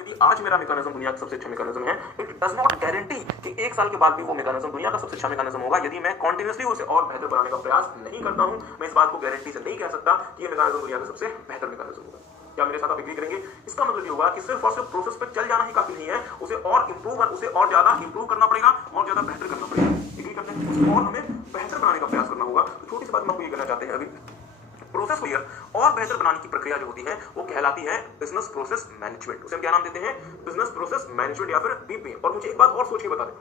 यदि आज मेरा मैकेनिज्म दुनिया का सबसे अच्छा मैकेनिज्म है, इट डज नॉट गारंटी कि 1 साल के बाद भी वो मैकेनिज्म दुनिया का सबसे अच्छा मैकेनिज्म होगा। यदि मैं कंटिन्यूअसली उसे और बेहतर बनाने का प्रयास नहीं करता हूं, मैं इस बात को गारंटी से नहीं कह सकता कि ये मैकेनिज्म दुनिया का सबसे बेहतर मैकेनिज्म होगा। क्या मेरे साथ आप एग्री करेंगे? इसका मतलब ये होगा कि सिर्फ और सिर्फ प्रोसेस पे चल जाना ही काफी नहीं है, उसे और ज्यादा इंप्रूव करना पड़ेगा और ज्यादा बेहतर करना पड़ेगा। एग्री करते हैं? उसे और हमें बेहतर बनाने का प्रयास करना होगा। तो छोटी सी बात हम आपको ये कहना चाहते हैं, अभी प्रोसेस को यार और बेहतर बनाने की प्रक्रिया जो होती है वो कहलाती है बिजनेस प्रोसेस मैनेजमेंट। उसे हम क्या नाम देते हैं? बिजनेस प्रोसेस मैनेजमेंट या फिर बीपीएम। और मुझे एक बात और सोच के बता दें,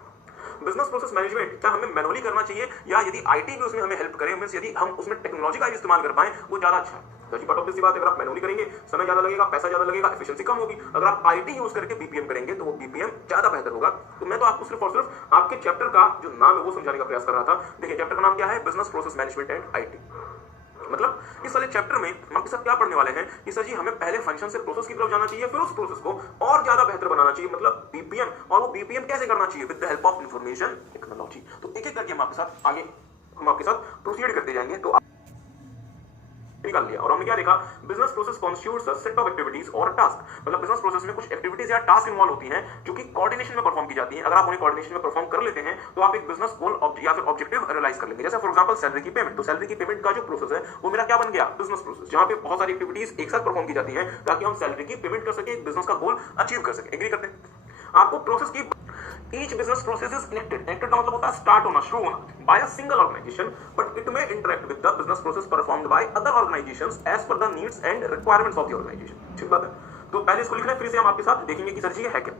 बिजनेस प्रोसेस मैनेजमेंट क्या हमें मैनुअली करना चाहिए, या यदि आईटी भी उसमें हमें हेल्प करे, मींस यदि हम उसमें टेक्नोलॉजी का इस्तेमाल कर पाए, वो ज्यादा अच्छा है। तो बात ऑब्वियस सी बात है, अगर आप मैनुअली करेंगे समय ज्यादा लगेगा, पैसा ज्यादा लगेगा, एफिशिएंसी कम होगी। अगर आप आईटी यूज करके बीपीएम करेंगे तो वो बीपीएम ज्यादा बेहतर होगा। तो मैं तो आपको सिर्फ और सिर्फ आपके चैप्टर का जो नाम है वो समझाने का प्रयास कर रहा था। देखिए चैप्टर का नाम क्या है? Business process management and IT. मतलब इस वाले चैप्टर में हम आपके साथ क्या पढ़ने वाले हैं कि सर जी हमें पहले फंक्शन से प्रोसेस की तरफ जाना चाहिए, फिर उस प्रोसेस को और ज्यादा बेहतर बनाना चाहिए, मतलब बीपीएम। और वो बीपीएम कैसे करना चाहिए? With the help of information technology. तो एक एक करके हम आपके साथ प्रोसीड करते जाएंगे। तो निकाल लिया और हमने क्या देखा? Business process constitutes a set of activities और टास्क। मतलब बिजनेस प्रोसेस में कुछ एक्टिविटीज या टास्क इन्वॉल्व होती हैं जो कि कोऑर्डिनेशन में परफॉर्म की जाती हैं। अगर आप उन्हें कोऑर्डिनेशन में परफॉर्म कर लेते हैं तो आप एक बिजनेस गोल या फिर ऑब्जेक्टिव रियलाइज कर लेंगे। जैसे फॉर एग्जांपल सैलरी की पेमेंट। तो सैलरी की पेमेंट का जो प्रोसेस है वो मेरा क्या बन गया? बिजनेस प्रोसेस, जहां पे बहुत सारी एक्टिविटीज एक साथ परफॉर्म की जाती हैं ताकि हम सैलरी की पेमेंट कर सके, बिजनेस का गोल अचीव कर सके। एग्री करते हैं? आपको प्रोसेस की Each business process is connected का मतलब होता है स्टार्ट होना, शुरू होना by a single organization, but it may interact with the business process performed by other organizations as per the needs and requirements of the organization। ठीक बात है? तो पहले इसको लिखना है, फिर से हम आपके साथ देखेंगे कि सर जी ये है क्या।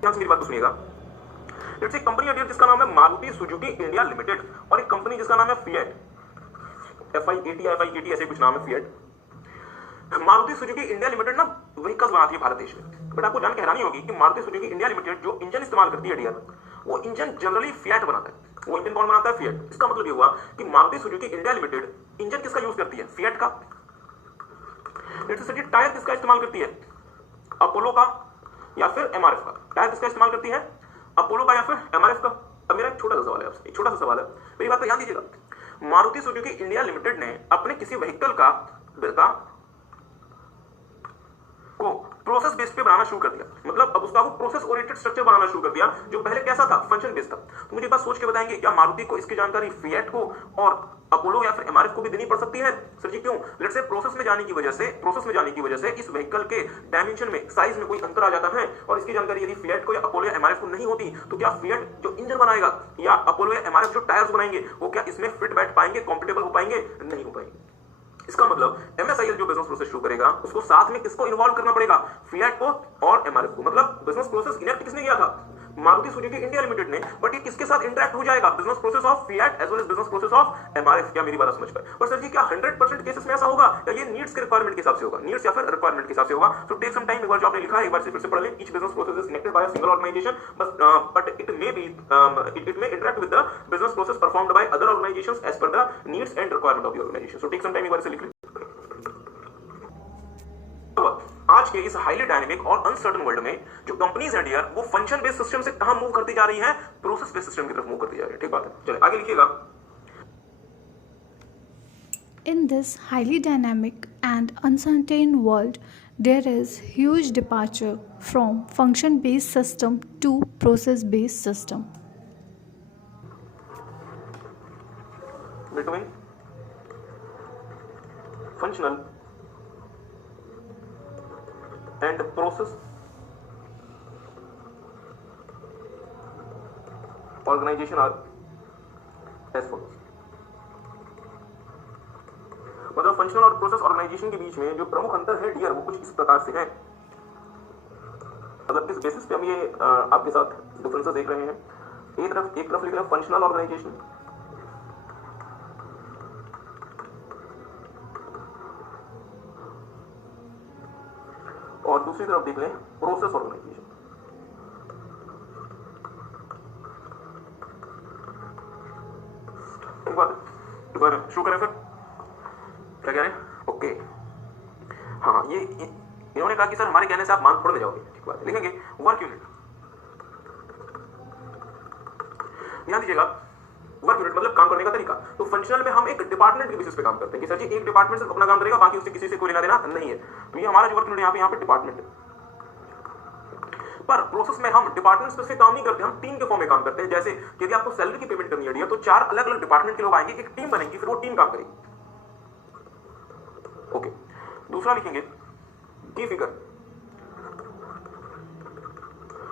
ध्यान से मेरी बात को सुनिएगा। इट्स एक कंपनी है जिसका नाम है मारुति सुजुकी इंडिया लिमिटेड, और एक कंपनी जिसका नाम है फिएट, FIAT ऐसे कुछ नाम है fiat. Maruti Suzuki India limited ना व्हीकल्स बनाती है भारत देश में। बट आपको जान के हैरानी होगी कि मारुति सुजुकी इंडिया लिमिटेड जो इंजन इस्तेमाल करती है डियर, वो इंजन जनरली फिएट बनाता है। वो इंजन कौन बनाता है? फिएट। इसका मतलब ये हुआ कि Maruti Suzuki India limited engine किसका यूज करती है? फिएट का। इलेक्ट्रिसिटी टायर किसका इस्तेमाल करती है? अपोलो का या फिर MRF का। टायर किसका इस्तेमाल करती है? अपोलो का या फिर MRF का। अब मेरा एक छोटा सा सवाल है आपसे, एक छोटा सा सवाल है, मेरी बात को ध्यान दीजिएगा। मारुति सुजुकी इंडिया लिमिटेड ने अपने किसी व्हीकल का को प्रोसेस बेस पे बनाना शुरू कर दिया, मतलब अब उसका वो प्रोसेस ओरिएंटेड स्ट्रक्चर बनाना शुरू कर दिया, जो पहले कैसा था? फंक्शन बेस्ड था। तो मुझे बात सोच के बताएंगे, क्या मारुति को इसकी जानकारी फिएट को और अपोलो या फिर MRF को भी देनी पड़ सकती है? सर जी क्यों? लेट्स से प्रोसेस में जाने की वजह से इस व्हीकल के डायमेंशन में, साइज में कोई अंतर आ जाता है, और इसकी जानकारी यदि फिएट को या अपोलो या MRF को नहीं होती, तो क्या फिएट जो इंजन बनाएगा या अपोलो या MRF जो टायर्स बनाएंगे वो क्या इसमें फिट बैठ पाएंगे, कंफर्टेबल हो पाएंगे? नहीं हो पाएंगे। इसका मतलब MSIL जो बिजनेस प्रोसेस शुरू करेगा उसको साथ में किसको इन्वॉल्व करना पड़ेगा? फिएट को और MRF को। मतलब बिजनेस प्रोसेस इनेक्ट किसने किया था? मारुति सुजुकी इंडिया लिमिटेड ने। बट ये किसके साथ इंटरेक्ट हो जाएगा? Business process of Fiat as well as business process of MRF। क्या मेरी बात समझ पाए? और सर जी क्या 100% केसेस में ऐसा होगा, या ये नीड्स के रिक्वायरमेंट के हिसाब से होगा? नीड्स या फिर रिक्वायरमेंट के हिसाब से होगा। सो टेक सम टाइम, एक बार जो आपने लिखा है एक बार से फिर से पढ़ लें। Each business process is connected by a single organisation, but it may interact with the business process performed by other organisations as per the needs and requirement of the organisation. So take some time, एक बार से लिख लें। आज के इस highly dynamic और uncertain world में जो कंपनीज है डियर, वो फंक्शन बेस्ड सिस्टम से कहां मूव करती जा रही है? प्रोसेस बेस्ड सिस्टम की तरफ मूव करती जा रही है। ठीक बात है, चलिए आगे लिखिएगा। In this highly dynamic and uncertain world, there is huge departure from function-based system to process-based system. Between functional and process organization are as follows। मतलब फंक्शनल और प्रोसेस ऑर्गेनाइजेशन के बीच में जो प्रमुख अंतर है डियर, वो कुछ इस प्रकार से है। मतलब किस बेसिस पे हम ये आपके साथ डिफरेंसेस देख रहे हैं? एक तरफ लिख रहे हैं फंक्शनल ऑर्गेनाइजेशन, और दूसरी तरफ देख लें प्रोसेस ऑर्गेनाइजेशन। एक बार शुरू करें फिर, क्या कह रहे हैं? ओके, हाँ, ये इन्होंने कहा कि सर हमारे कहने से आप मान थोड़ में जाओगे। ठीक बात है, लिखेंगे वर्क यूनिट। ध्यान दीजिएगा, वर्क यूनिट मतलब काम करने का तरीका। तो फंक्शनल में हम एक डिपार्टमेंट के बेसिस पे काम करते हैं कि सर जी एक डिपार्टमेंट से अपना काम करेगा, बाकी उससे किसी से कोई लेना देना नहीं है। तो ये हमारा जो वर्क यूनिट यहाँ पे डिपार्टमेंट है। पर प्रोसेस में हम डिपार्टमेंट स्पेसिफिक काम नहीं करते, हम टीम के फॉर्म में काम करते हैं। जैसे यदि आपको सैलरी की पेमेंट करनी है तो 4 अलग अलग डिपार्टमेंट के लोग आएंगे, एक टीम बनेगी, फिर वो टीम काम करेगी। ओके, दूसरा लिखेंगे की फिगर,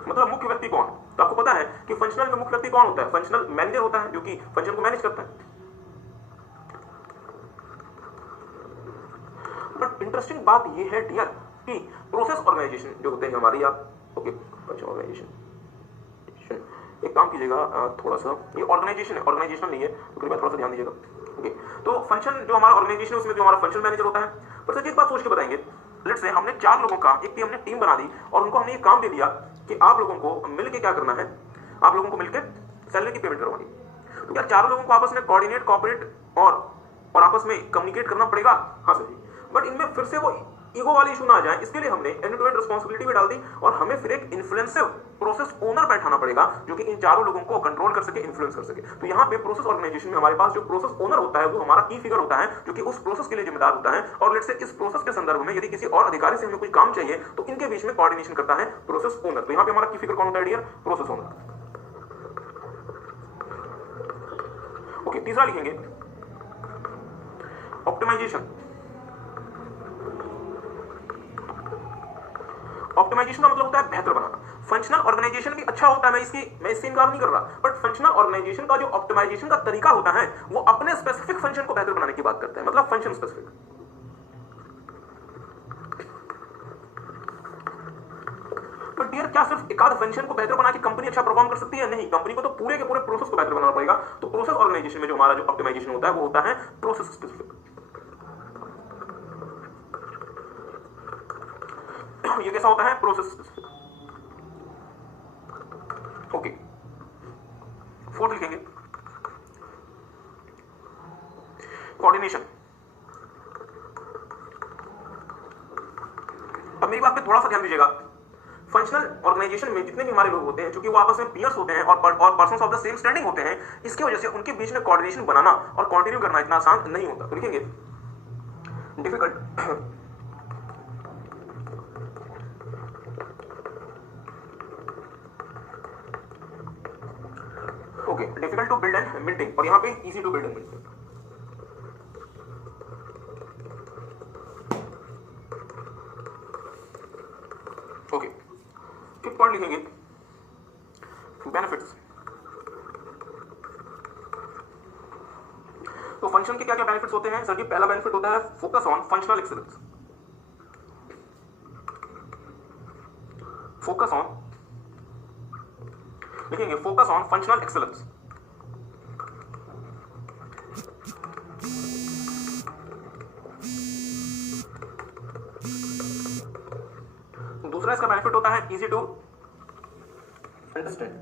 मतलब मुख्य व्यक्ति कौन। तो आपको पता है कि फंक्शनल में मुख्य व्यक्ति कौन होता है, फंक्शनल मैनेजर होता है जो कि फंक्शन को मैनेज करता है। बट इंटरेस्टिंग बात यह है डियर कि प्रोसेस ऑर्गेनाइजेशन जो होते हैं हमारे, या ओके फंक्शन ऑर्गेनाइजेशन, एक काम कीजिएगा थोड़ा सा, ये ऑर्गेनाइजेशन है, ऑर्गेनाइजेशन नहीं है, तो कृपया थोड़ा सा ध्यान दीजिएगा। ओके, तो फंक्शन जो हमारा ऑर्गेनाइजेशन है उसमें जो हमारा फंक्शन मैनेजर होता है। पर सर एक बात सोच के बताएंगे, लेट्स से हमने 4 लोगों का एक हमने टीम बना दी और उनको हमने ये काम दे दिया कि आप लोगों को मिलकर क्या करना है, आप लोगों को मिलकर सैलरी की पेमेंट करवानी। तो क्या 4 लोगों को आपस में कोऑर्डिनेट, कोऑपरेट और आपस में कम्युनिकेट करना पड़ेगा? हाँ सर जी। बट इनमें फिर से वो ईगो वाली इशू ना आ जाए, इसके लिए हमने एंड टू एंड रिस्पांसिबिलिटी भी डाल दी और हमें फिर एक इन्फ्लुएंसिव प्रोसेस ओनर बैठाना पड़ेगा जो कि इन 4 लोगों को कंट्रोल कर सके, इन्फ्लुएंस कर सके। तो यहाँ पे प्रोसेस ऑर्गेनाइजेशन में हमारे पास जो प्रोसेस ओनर होता है वो हमारा की फिगर होता है जो कि उस प्रोसेस के लिए जिम्मेदार होता है। और लेट्स से इस प्रोसेस के संदर्भ में यदि किसी और अधिकारी से हमें कोई काम चाहिए तो इनके बीच में कोऑर्डिनेशन करता है प्रोसेस ओनर। तो यहाँ पे हमारा की फिगर कौन होता है डियर? Process owner. ओके, तीसरा लिखेंगे ऑप्टिमाइजेशन। ऑप्टिमाइजेशन का मतलब होता है बेहतर बनाना। फंक्शनल ऑर्गेनाइजेशन भी अच्छा होता है, मैं इससे इनकार नहीं कर रहा, बट फंक्शनल ऑर्गेनाइजेशन का जो ऑप्टिमाइजेशन का तरीका होता है वो अपने स्पेसिफिक फंक्शन को बेहतर बनाने की बात करता है, मतलब फंक्शन स्पेसिफिक। बट डियर, क्या सिर्फ एक आध फंक्शन को बेहतर बना के कंपनी अच्छा परफॉर्म कर सकती है? नहीं, कंपनी को तो पूरे के पूरे प्रोसेस को बेहतर बनाना पड़ेगा। तो प्रोसेस ऑर्गेनाइजेशन में जो हमारा जो ऑप्टिमाइजेशन होता है वो होता है प्रोसेस स्पेसिफिक। ये कैसा होता है? Process specific. ओके, 4th लिखेंगे कोऑर्डिनेशन। अब मेरी बात पे थोड़ा सा ध्यान दीजिएगा। फंक्शनल ऑर्गेनाइजेशन में जितने भी हमारे लोग होते हैं क्योंकि वो आपस में पीयर्स होते हैं और persons of the same standing होते हैं, इसकी वजह से उनके बीच में कोऑर्डिनेशन बनाना और कंटिन्यू करना इतना आसान नहीं होता। तो लिखेंगे difficult okay, difficult to build and maintain, और यहाँ पे easy to build and maintain. Okay, 5th point लिखेंगे बेनिफिट्स। तो फंक्शन के क्या क्या बेनिफिट्स होते हैं? सर जी, पहला बेनिफिट होता है focus on functional excellence. Focus on, लिखेंगे फोकस ऑन फंक्शनल एक्सीलेंस। दूसरा इसका बेनिफिट होता है इजी टू अंडरस्टैंड,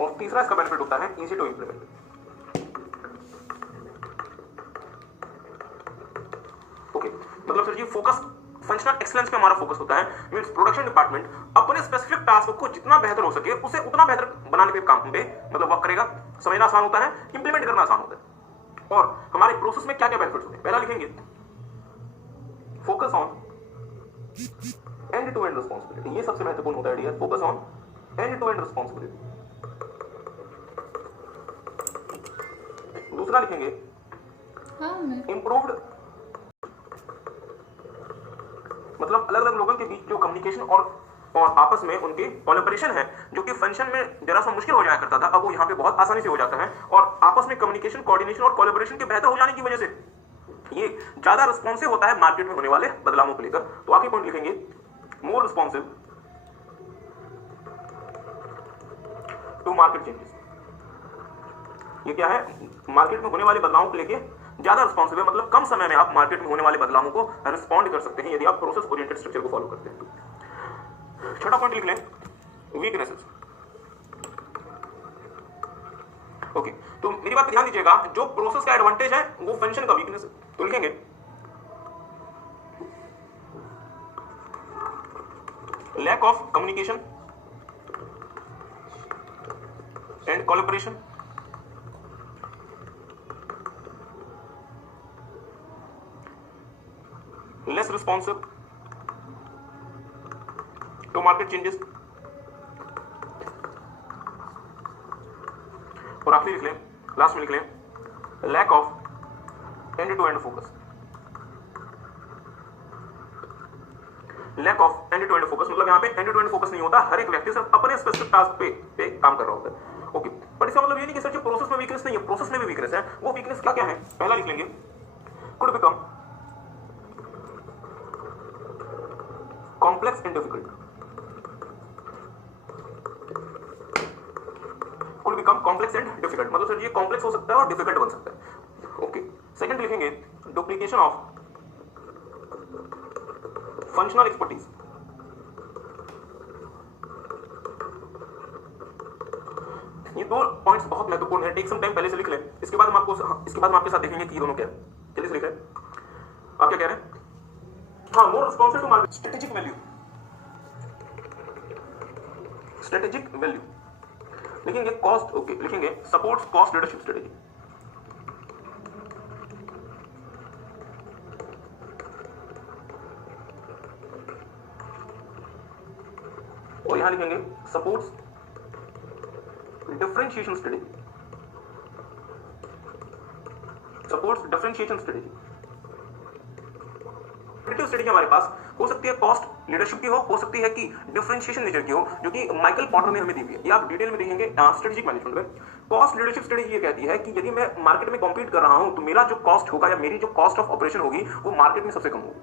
और तीसरा इसका बेनिफिट होता है इजी टू इंप्लीमेंट। ओके, मतलब सर जी फोकस फंक्शनल एक्सीलेंस पे हमारा फोकस होता है, मींस प्रोडक्शन डिपार्टमेंट अपने स्पेसिफिक टास्क को जितना बेहतर हो सके उसे उतना बेहतर बनाने पे काम पे मतलब वर्क करेगा। समझना आसान होता है, इंप्लीमेंट करना आसान होता है। और हमारे प्रोसेस में क्या क्या बेनिफिट्स होते हैं? पहला लिखेंगे focus on end to end responsibility. ये सबसे महत्वपूर्ण होता है dear, focus on end to end responsibility. दूसरा लिखेंगे इंप्रूव्ड, मतलब अलग अलग लोगों के बीच जो कम्युनिकेशन और आपस में उनके कोलैबोरेशन है जो कि फंक्शन में जरा सा मुश्किल हो जाया करता था, अब वो यहाँ पे बहुत आसानी से हो जाता है। और आपस में कम्युनिकेशन, कोऑर्डिनेशन और कोलैबोरेशन के बेहतर हो जाने की वजह से ये ज्यादा रिस्पॉन्सिव होता है मार्केट में होने वाले बदलावों को लेकर। तो आगे पॉइंट लिखेंगे more responsive to market changes. ये क्या है? मार्केट में होने वाले बदलावों को लेकर ज्यादा रिस्पॉन्सिव है, मतलब कम समय में आप मार्केट में होने वाले बदलावों को रिस्पॉन्ड कर सकते हैं यदि आप प्रोसेस ओरिएंटेड स्ट्रक्चर को फॉलो करते हैं। छठा पॉइंट लिख लें वीकनेसेस। ओके, तो मेरी बात पे ध्यान दीजिएगा, जो प्रोसेस का एडवांटेज है वो फंक्शन का वीकनेस है। तो लिखेंगे lack of communication and collaboration, less responsive to market changes, और आखिरी लिख लें, लास्ट में लिख लें lack of end to end focus. Lack of end to end focus मतलब यहाँ पे एंड टू एंड फोकस नहीं होता, हर एक व्यक्ति सिर्फ अपने स्पेसिफिक टास्क पे काम कर रहा होता है। ओके, पर इसका मतलब ये नहीं कि सर जो प्रोसेस में वीकनेस नहीं है, प्रोसेस में भी वीकनेस है। वो वीकनेस क्या क्या है, पहला लिख लेंगे could become complex and difficult. Could become complex and difficult मतलब सर ये कॉम्प्लेक्स हो सकता है और डिफिकल्ट बन सकता है। ओके, सेकंड लिखेंगे डुप्लीकेशन ऑफ फंक्शनल एक्सपर्टीज। ये दो पॉइंट्स बहुत महत्वपूर्ण है, टेक सम टाइम, पहले से लिख लें, इसके बाद हम आपके साथ देखेंगे कि ये दोनों क्या है। चलिए लिख रहे हैं, आप क्या कह रहे हैं? हाँ, more responsive to market, strategic value, strategic value लिखेंगे कॉस्ट। ओके, लिखेंगे सपोर्ट्स कॉस्ट लीडरशिप स्ट्रेटेजी। और यहां लिखेंगे supports differentiation strategy, supports differentiation strategy. Strategy हमारे पास हो सकती है कॉस्ट लीडरशिप की हो सकती है कि डिफरेंशिएशन नेचर की हो, जो कि माइकल पॉटर ने हमें दी हुई है। ये आप डिटेल में देखेंगे स्ट्रेटेजिक मैनेजमेंट में। कॉस्ट लीडरशिप स्ट्रेटेजी ये कहती है कि यदि मैं मार्केट में कॉम्पीट कर रहा हूं तो मेरा जो कॉस्ट होगा या मेरी जो कॉस्ट ऑफ ऑपरेशन होगी वो मार्केट में सबसे कम होगी,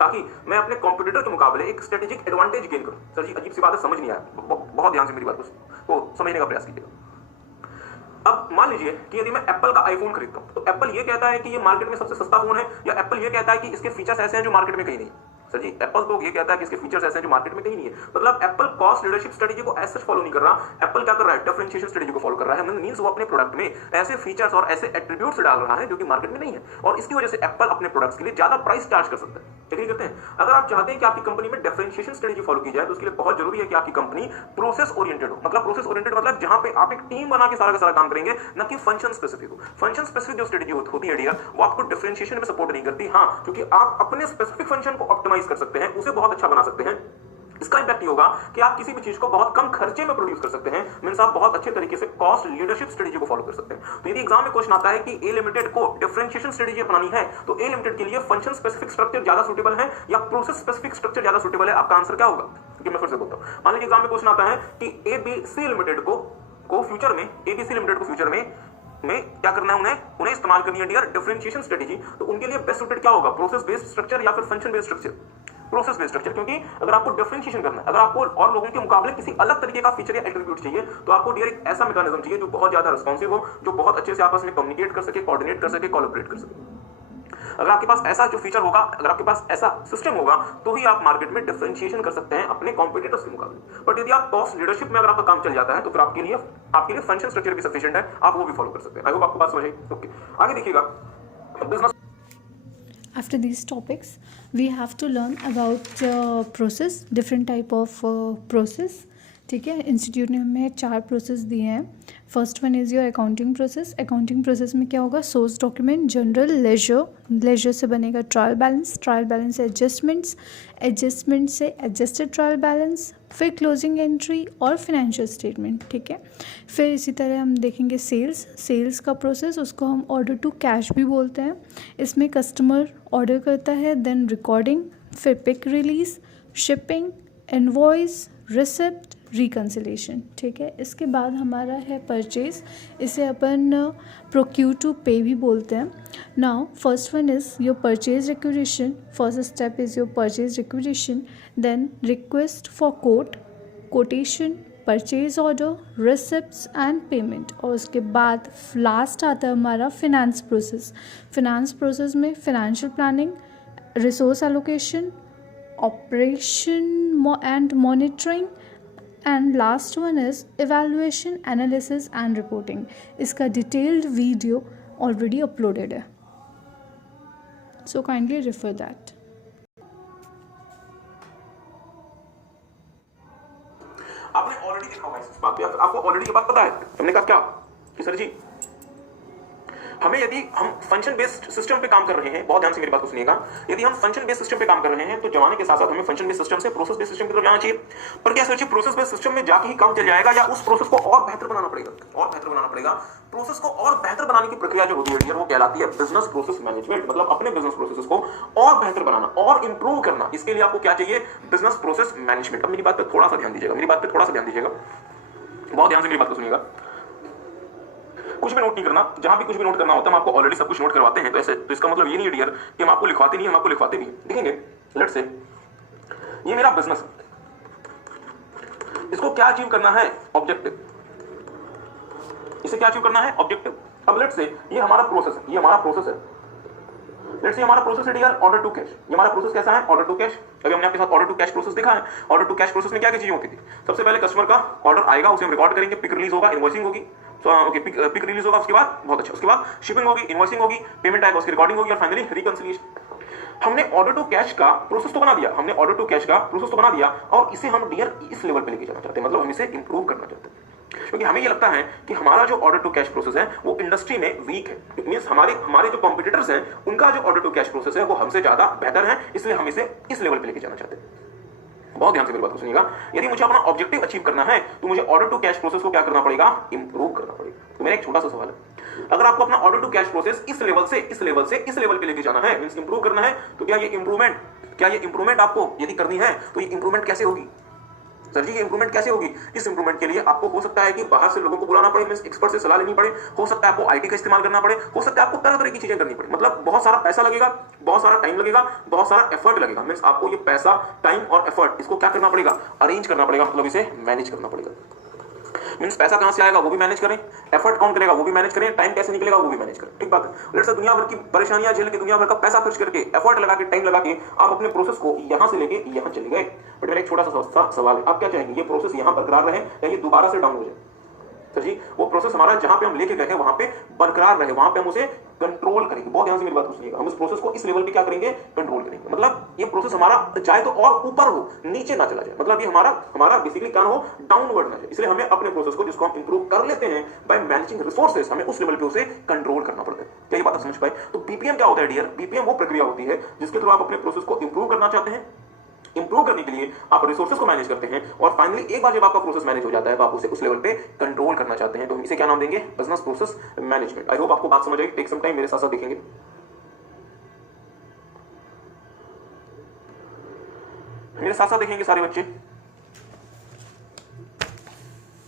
ताकि मैं अपने कॉम्पिटिटर के मुकाबले एक स्ट्रेटेजिक एडवांटेज गेन करूं। सर जी अजीब सी बात है, समझ नहीं आया, बहुत ध्यान से मेरी बात को समझने का प्रयास कीजिएगा। अब मान लीजिए कि यदि मैं एप्पल का आईफोन खरीदता हूं तो एप्पल ये कहता है कि ये मार्केट में सबसे सस्ता फोन है, या एप्पल ये कहता है कि इसके फीचर्स ऐसे हैं जो मार्केट में कहीं नहीं। सर जी एप्पल तो ये कहता है कि इसके फीचर्स ऐसे हैं जो मार्केट में कहीं नहीं है, मतलब एप्पल कॉस्ट लीडरशिप स्ट्रेटेजी को ऐसे फॉलो नहीं कर रहा। एप्पल क्या कर रहा है, डिफरेंशिएशन स्ट्रेटेजी को फॉलो कर रहा है। मींस वो अपने प्रोडक्ट में ऐसे फीचर्स और ऐसे एट्रीब्यूट्स डाल रहा है जो कि मार्केट में नहीं है, और इसकी वजह से एप्पल अपने प्रोडक्ट्स के लिए ज्यादा प्राइस चार्ज कर सकता है। एग्री करते हैं? अगर आप चाहते हैं कि आपकी कंपनी में डिफरेंशिएशन स्ट्रेटेजी फॉलो की जाए तो उसके लिए बहुत जरूरी है कि आपकी कंपनी प्रोसेस ओरिएंटेड हो। मतलब प्रोसेस ओरिएंटेड मतलब जहां पे आप एक टीम बना के सारा का सारा काम करेंगे, न कि फंक्शन स्पेसिफिक हो। फंक्शन स्पेसिफिक जो स्ट्रेटेजी होती है डियर, वो आपको डिफरेंशिएशन में सपोर्ट नहीं करती। हाँ, क्योंकि आप अपने स्पेसिफिक फंक्शन को ऑप्टिमाइज कर सकते हैं, उसे बहुत अच्छा बना सकते हैं। इसका इंपैक्ट ये होगा कि आप किसी भी चीज को बहुत कम खर्चे में प्रोड्यूस कर सकते हैं। मींस आप बहुत अच्छे तरीके से कॉस्ट लीडरशिप स्ट्रेटेजी को फॉलो कर सकते हैं। तो यदि एग्जाम में क्वेश्चन आता है कि ए लिमिटेड को डिफरेंशिएशन स्ट्रेटेजी अपनानी है तो ए लिमिटेड के लिए फंक्शन स्पेसिफिक स्ट्रक्चर ज्यादा सुटेबल है या प्रोसेस स्पेसिफिक स्ट्रक्चर ज्यादा सुटेबल है, आपका आंसर क्या होगा? क्योंकि मैं फिर से बोलता हूं, मान लीजिए एग्जाम में क्वेश्चन आता है कि एबीसी लिमिटेड को फ्यूचर में, एबीसी लिमिटेड को फ्यूचर में क्या करना है, उन्हें इस्तेमाल करनी है डियर डिफरेंशिएशन स्ट्रेटेजी। तो उनके लिए बेस्ट सूटेड क्या होगा, प्रोसेस बेस्ड स्ट्रक्चर या फिर function based structure? Process based structure, क्योंकि अगर आपको डिफरेंशिएशन करना है, अगर आपको और लोगों के मुकाबले किसी अलग तरीके का फीचर या एट्रीब्यूट चाहिए, तो आपको डियर एक ऐसा मैकेनिज्म चाहिए जो बहुत ज्यादा रिस्पॉन्सिव हो, जो बहुत अच्छे से आपस में कम्युनिकेट कर सके, कोऑर्डिनेट कर सके, कोलैबोरेट कर सके। अगर आपके पास ऐसा जो फीचर होगा, अगर आपके पास ऐसा सिस्टम होगा, तो ही आप मार्केट में डिफरेंशिएशन कर सकते हैं अपने कॉम्पिटिटर्स के मुकाबले। बट यदि आप कॉस्ट लीडरशिप में अगर आपका काम चल जाता है तो फिर आपके लिए फंक्शन स्ट्रक्चर भी सफिशिएंट है, आप वो भी फॉलो कर सकते हैं। आई होप आपको बात समझ आई। ओके, आगे देखिएगा business. After these topics, we have to learn about process, different type of process. ठीक है, इंस्टीट्यूट ने हमें 4 प्रोसेस दिए हैं। First one is your accounting process. Accounting process में क्या होगा, source document, general, ledger, ledger से बनेगा ट्रायल बैलेंस, ट्रायल बैलेंस से एडजस्टमेंट्स, एडजस्टमेंट से एडजस्टेड ट्रायल बैलेंस, फिर क्लोजिंग एंट्री और फिनेंशियल स्टेटमेंट। ठीक है, फिर इसी तरह हम देखेंगे सेल्स का प्रोसेस, उसको हम ऑर्डर टू कैश भी बोलते हैं। इसमें कस्टमर ऑर्डर करता है, देन रिकॉर्डिंग, फिर pick release, shipping, invoice, receipt, reconciliation. ठीक है, इसके बाद हमारा है परचेज, इसे अपन प्रोक्यूर टू पे भी बोलते हैं। Now first one is your purchase requisition. First step is your purchase requisition, then request for quotation, purchase order, receipts and payment, और उसके बाद लास्ट आता है हमारा फिनेंस प्रोसेस। फिनेंस प्रोसेस में financial planning, resource allocation, operation and monitoring, and last one is evaluation, analysis and reporting. इसका detailed video already uploaded है, so kindly refer that. आपने ऑलरेडी देखा होगा इस बात पे, आपको ऑलरेडी ये बात पता है। हमने कहा क्या कि सर जी हमें यदि हम फंक्शन बेस्ड सिस्टम पे काम कर रहे हैं, बहुत ध्यान से मेरी बात को सुनिएगा, यदि हम फंक्शन बेस्ड सिस्टम पे काम कर रहे हैं तो जमाने के साथ साथ हमें फंक्शन बेस्ड सिस्टम से प्रोसेस बेस्ड सिस्टम की तरफ जाना चाहिए। पर क्या सोचिए, प्रोसेस बेस्ड सिस्टम में जाके ही काम चल जाएगा या उस प्रोसेस को और बेहतर बनाना पड़ेगा, और बेहतर बनाना पड़ेगा। प्रोसेस को और बेहतर बनाने की प्रक्रिया जो होती है वो कहलाती है बिजनेस प्रोसेस मैनेजमेंट, मतलब अपने बिजनेस प्रोसेस को और बेहतर बनाना और इंप्रूव करना। इसके लिए आपको क्या चाहिए, बिजनेस प्रोसेस मैनेजमेंट। अब मेरी बात पे थोड़ा सा ध्यान दीजिएगा, मेरी बात पे थोड़ा सा ध्यान दीजिएगा, बहुत ध्यान से मेरी बात को सुनिएगा। कुछ भी नोट नहीं करना, जहां भी कुछ भी नोट करना होता है हम आपको ऑलरेडी सब कुछ नोट करवाते हैं, तो ऐसे तो इसका मतलब ये नहीं है डियर कि हम आपको लिखवाते नहीं, हम आपको लिखवाते भी देखेंगे। लेट्स से ये मेरा बिजनेस है, इसको क्या अचीव करना है, ऑब्जेक्टिव। इसे क्या अचीव करना है, ऑब्जेक्टिव। अब लेट्स से ये हमारा प्रोसेस है, ये हमारा प्रोसेस है। लेट्स से हमारा प्रोसेस है डियर ऑर्डर टू कैश। ये हमारा प्रोसेस कैसा है, ऑर्डर टू कैश। अभी हमने आपके साथ ऑर्डर टू कैश प्रोसेस देखा है। ऑर्डर टू कैश प्रोसेस में क्या क्या चीजें होती थी, सबसे पहले कस्टमर का ऑर्डर आएगा, उसे हम रिकॉर्ड करेंगे, पिक रिलीज होगा, इनवॉइसिंग होगी, ओके पिक रिलीज होगा, उसके बाद बहुत अच्छा, उसके बाद शिपिंग होगी, इनवॉइसिंग होगी, पेमेंट आएगा, उसकी रिकॉर्डिंग होगी और फाइनली रिकंसिलिएशन। हमने ऑर्डर टू कैश का प्रोसेस तो बना दिया, हमने ऑर्डर टू कैश का प्रोसेस तो बना दिया और इसे हम डियर इस लेवल पे लेके जाना चाहते हैं, मतलब हम इसे इंप्रूव करना चाहते हैं। क्योंकि हमें ये लगता है कि हमारा जो ऑर्डर टू कैश प्रोसेस है वो इंडस्ट्री में वीक है, मींस हमारे जो कॉम्पिटिटर्स हैं उनका जो ऑर्डर टू कैश प्रोसेस है वो हमसे ज्यादा बेहतर है, इसलिए हम इसे इस लेवल पे लेके जाना चाहते हैं। बहुत ध्यान से मेरी बात को सुनिएगा, यदि मुझे अपना ऑब्जेक्टिव अचीव करना है तो मुझे ऑर्डर टू कैश प्रोसेस को क्या करना पड़ेगा, इंप्रूव करना पड़ेगा। तो मेरा एक छोटा सा सवाल है, अगर आपको अपना ऑर्डर टू कैश प्रोसेस इस लेवल से इस लेवल पे लेके जाना है, मींस इंप्रूव करना है, तो क्या ये इंप्रूवमेंट आपको यदि करनी है तो ये इंप्रूवमेंट कैसे होगी, सर जी ये इंप्रूवमेंट कैसे होगी? इस इंप्रूवमेंट के लिए आपको हो सकता है कि बाहर से लोगों को बुलाना पड़े, मींस एक्सपर्ट से सलाह लेनी पड़े, हो सकता है आपको आईटी का इस्तेमाल करना पड़े, हो सकता है आपको तरह तरह की चीजें करनी पड़े, मतलब बहुत सारा पैसा लगेगा, बहुत सारा टाइम लगेगा, बहुत सारा एफर्ट लगेगा। मींस आपको ये पैसा, टाइम और एफर्ट इसको क्या करना पड़ेगा, अरेंज करना पड़ेगा, मतलब इसे मैनेज करना पड़ेगा। मींस पैसा कहां से आएगा वो भी मैनेज करें, एफर्ट कौन करेगा वो भी मैनेज करें, टाइम कैसे निकलेगा वो भी मैनेज करें। ठीक बात है। लेट्स से दुनिया भर की परेशानियां झेल के, दुनिया भर का पैसा खर्च करके, एफर्ट लगा के, टाइम लगा के आप अपने प्रोसेस को यहां से लेके यहां चले गए, बट मेरा एक छोटा सा सवाल है, आप क्या चाहेंगे, ये प्रोसेस यहां बरकरार रहे या ये दोबारा से डाउन हो जाए? सर जी वो प्रोसेस हमारा जहां पे हम लेके गए हैं वहां पे बरकरार रहे, वहां पे हम उसे कंट्रोल करेंगे। बहुत ध्यान से मेरी बात को सुनिएगा, हम इस प्रोसेस को इस लेवल पे क्या करेंगे, कंट्रोल करेंगे। मतलब ये प्रोसेस हमारा चाहे तो और ऊपर हो, नीचे ना चला जाए, मतलब ये हमारा बेसिकली क्या हो, डाउनवर्ड ना जाए। इसलिए हमें अपने प्रोसेस को जिसको हम इंप्रूव कर लेते हैं बाय मैनेजिंग रिसोर्सेज, हमें उस लेवल पे उसे कंट्रोल करना पड़ता है। क्या ये बात आप समझ पाए? तो बीपीएम क्या होता है डियर, बीपीएम वो प्रक्रिया होती है जिसके थ्रू आप अपने प्रोसेस को इंप्रूव करना चाहते हैं। इंप्रूव करने के लिए आप रिसोर्सेज को मैनेज करते हैं और फाइनली एक बार जब आपका प्रोसेस मैनेज हो जाता है तो आप उसे उस लेवल पे कंट्रोल करना चाहते हैं। तो हम इसे क्या नाम देंगे, business process management. I hope आपको बात समझ आई। टेक सम टाइम, मेरे साथ साथ देखेंगे। मेरे साथ साथ देखेंगे सारे बच्चे,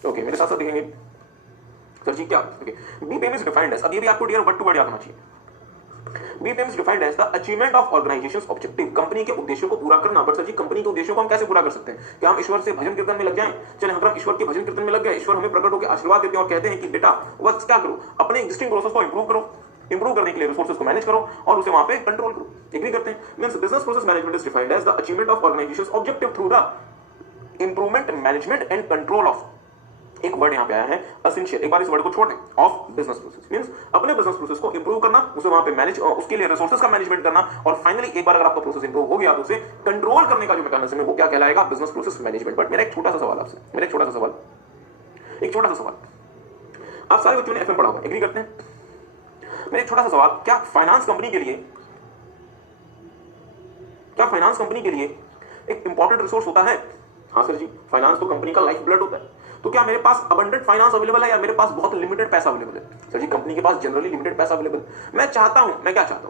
ओके मेरे साथ साथ देखेंगे। सर जी क्या, okay BPM is defined as, अब ये भी आपको डियर वर्ड टू वर्ड याद होना चाहिए। BPM is defined as the achievement of organization's objective, company के उद्देश्यों को पूरा करना। बट सर जी कंपनी के उद्देश्यों को हम कैसे पूरा कर सकते हैं? क्या हम ईश्वर से भजन कीर्तन में लग जाएं? चले अगर हम ईश्वर के भजन कीर्तन में लग गए, ईश्वर हमें प्रकट होकर आशीर्वाद देते हैं और कहते हैं कि बेटा बस क्या करो, अपने एग्जिस्टिंग प्रोसेस को इंप्रूव करो, इंप्रूव करने के लिए रिसोर्सेज को मैनेज करो और उसे वहां पे कंट्रोल करो। एग्री करते हैं? Means business process management is defined as the achievement of organizations objective through the improvement, management and control of, एक वर्ड यहां पे आया है एसेंशियल, एक बार इस वर्ड को छोड़ दें, ऑफ बिजनेस प्रोसेस। मींस अपने बिजनेस प्रोसेस को इंप्रूव करना, उसे वहां पे मैनेज, उसके लिए रिसोर्सेज का मैनेजमेंट करना और फाइनली एक बार अगर आपका प्रोसेस इंप्रूव हो गया तो उसे कंट्रोल करने का जो मैकेनिज्म है वो क्या कहलाएगा, बिजनेस प्रोसेस मैनेजमेंट। बट मेरा एक छोटा सा सवाल आपसे, मेरा एक छोटा सा सवाल, आप सारे बच्चों ने एफएम पढ़ा होगा, एग्री करते हैं? मेरा एक छोटा सा सवाल, क्या फाइनेंस कंपनी के लिए एक इंपॉर्टेंट रिसोर्स होता है? हाँ सर जी, फाइनेंस तो कंपनी का लाइफ ब्लड होता है। तो क्या मेरे पास अबंडेंट फाइनेंस अवेलेबल है या मेरे पास बहुत लिमिटेड पैसा अवेलेबल है? सर जी कंपनी के पास जनरली लिमिटेड पैसा अवेलेबल है। मैं क्या चाहता हूं,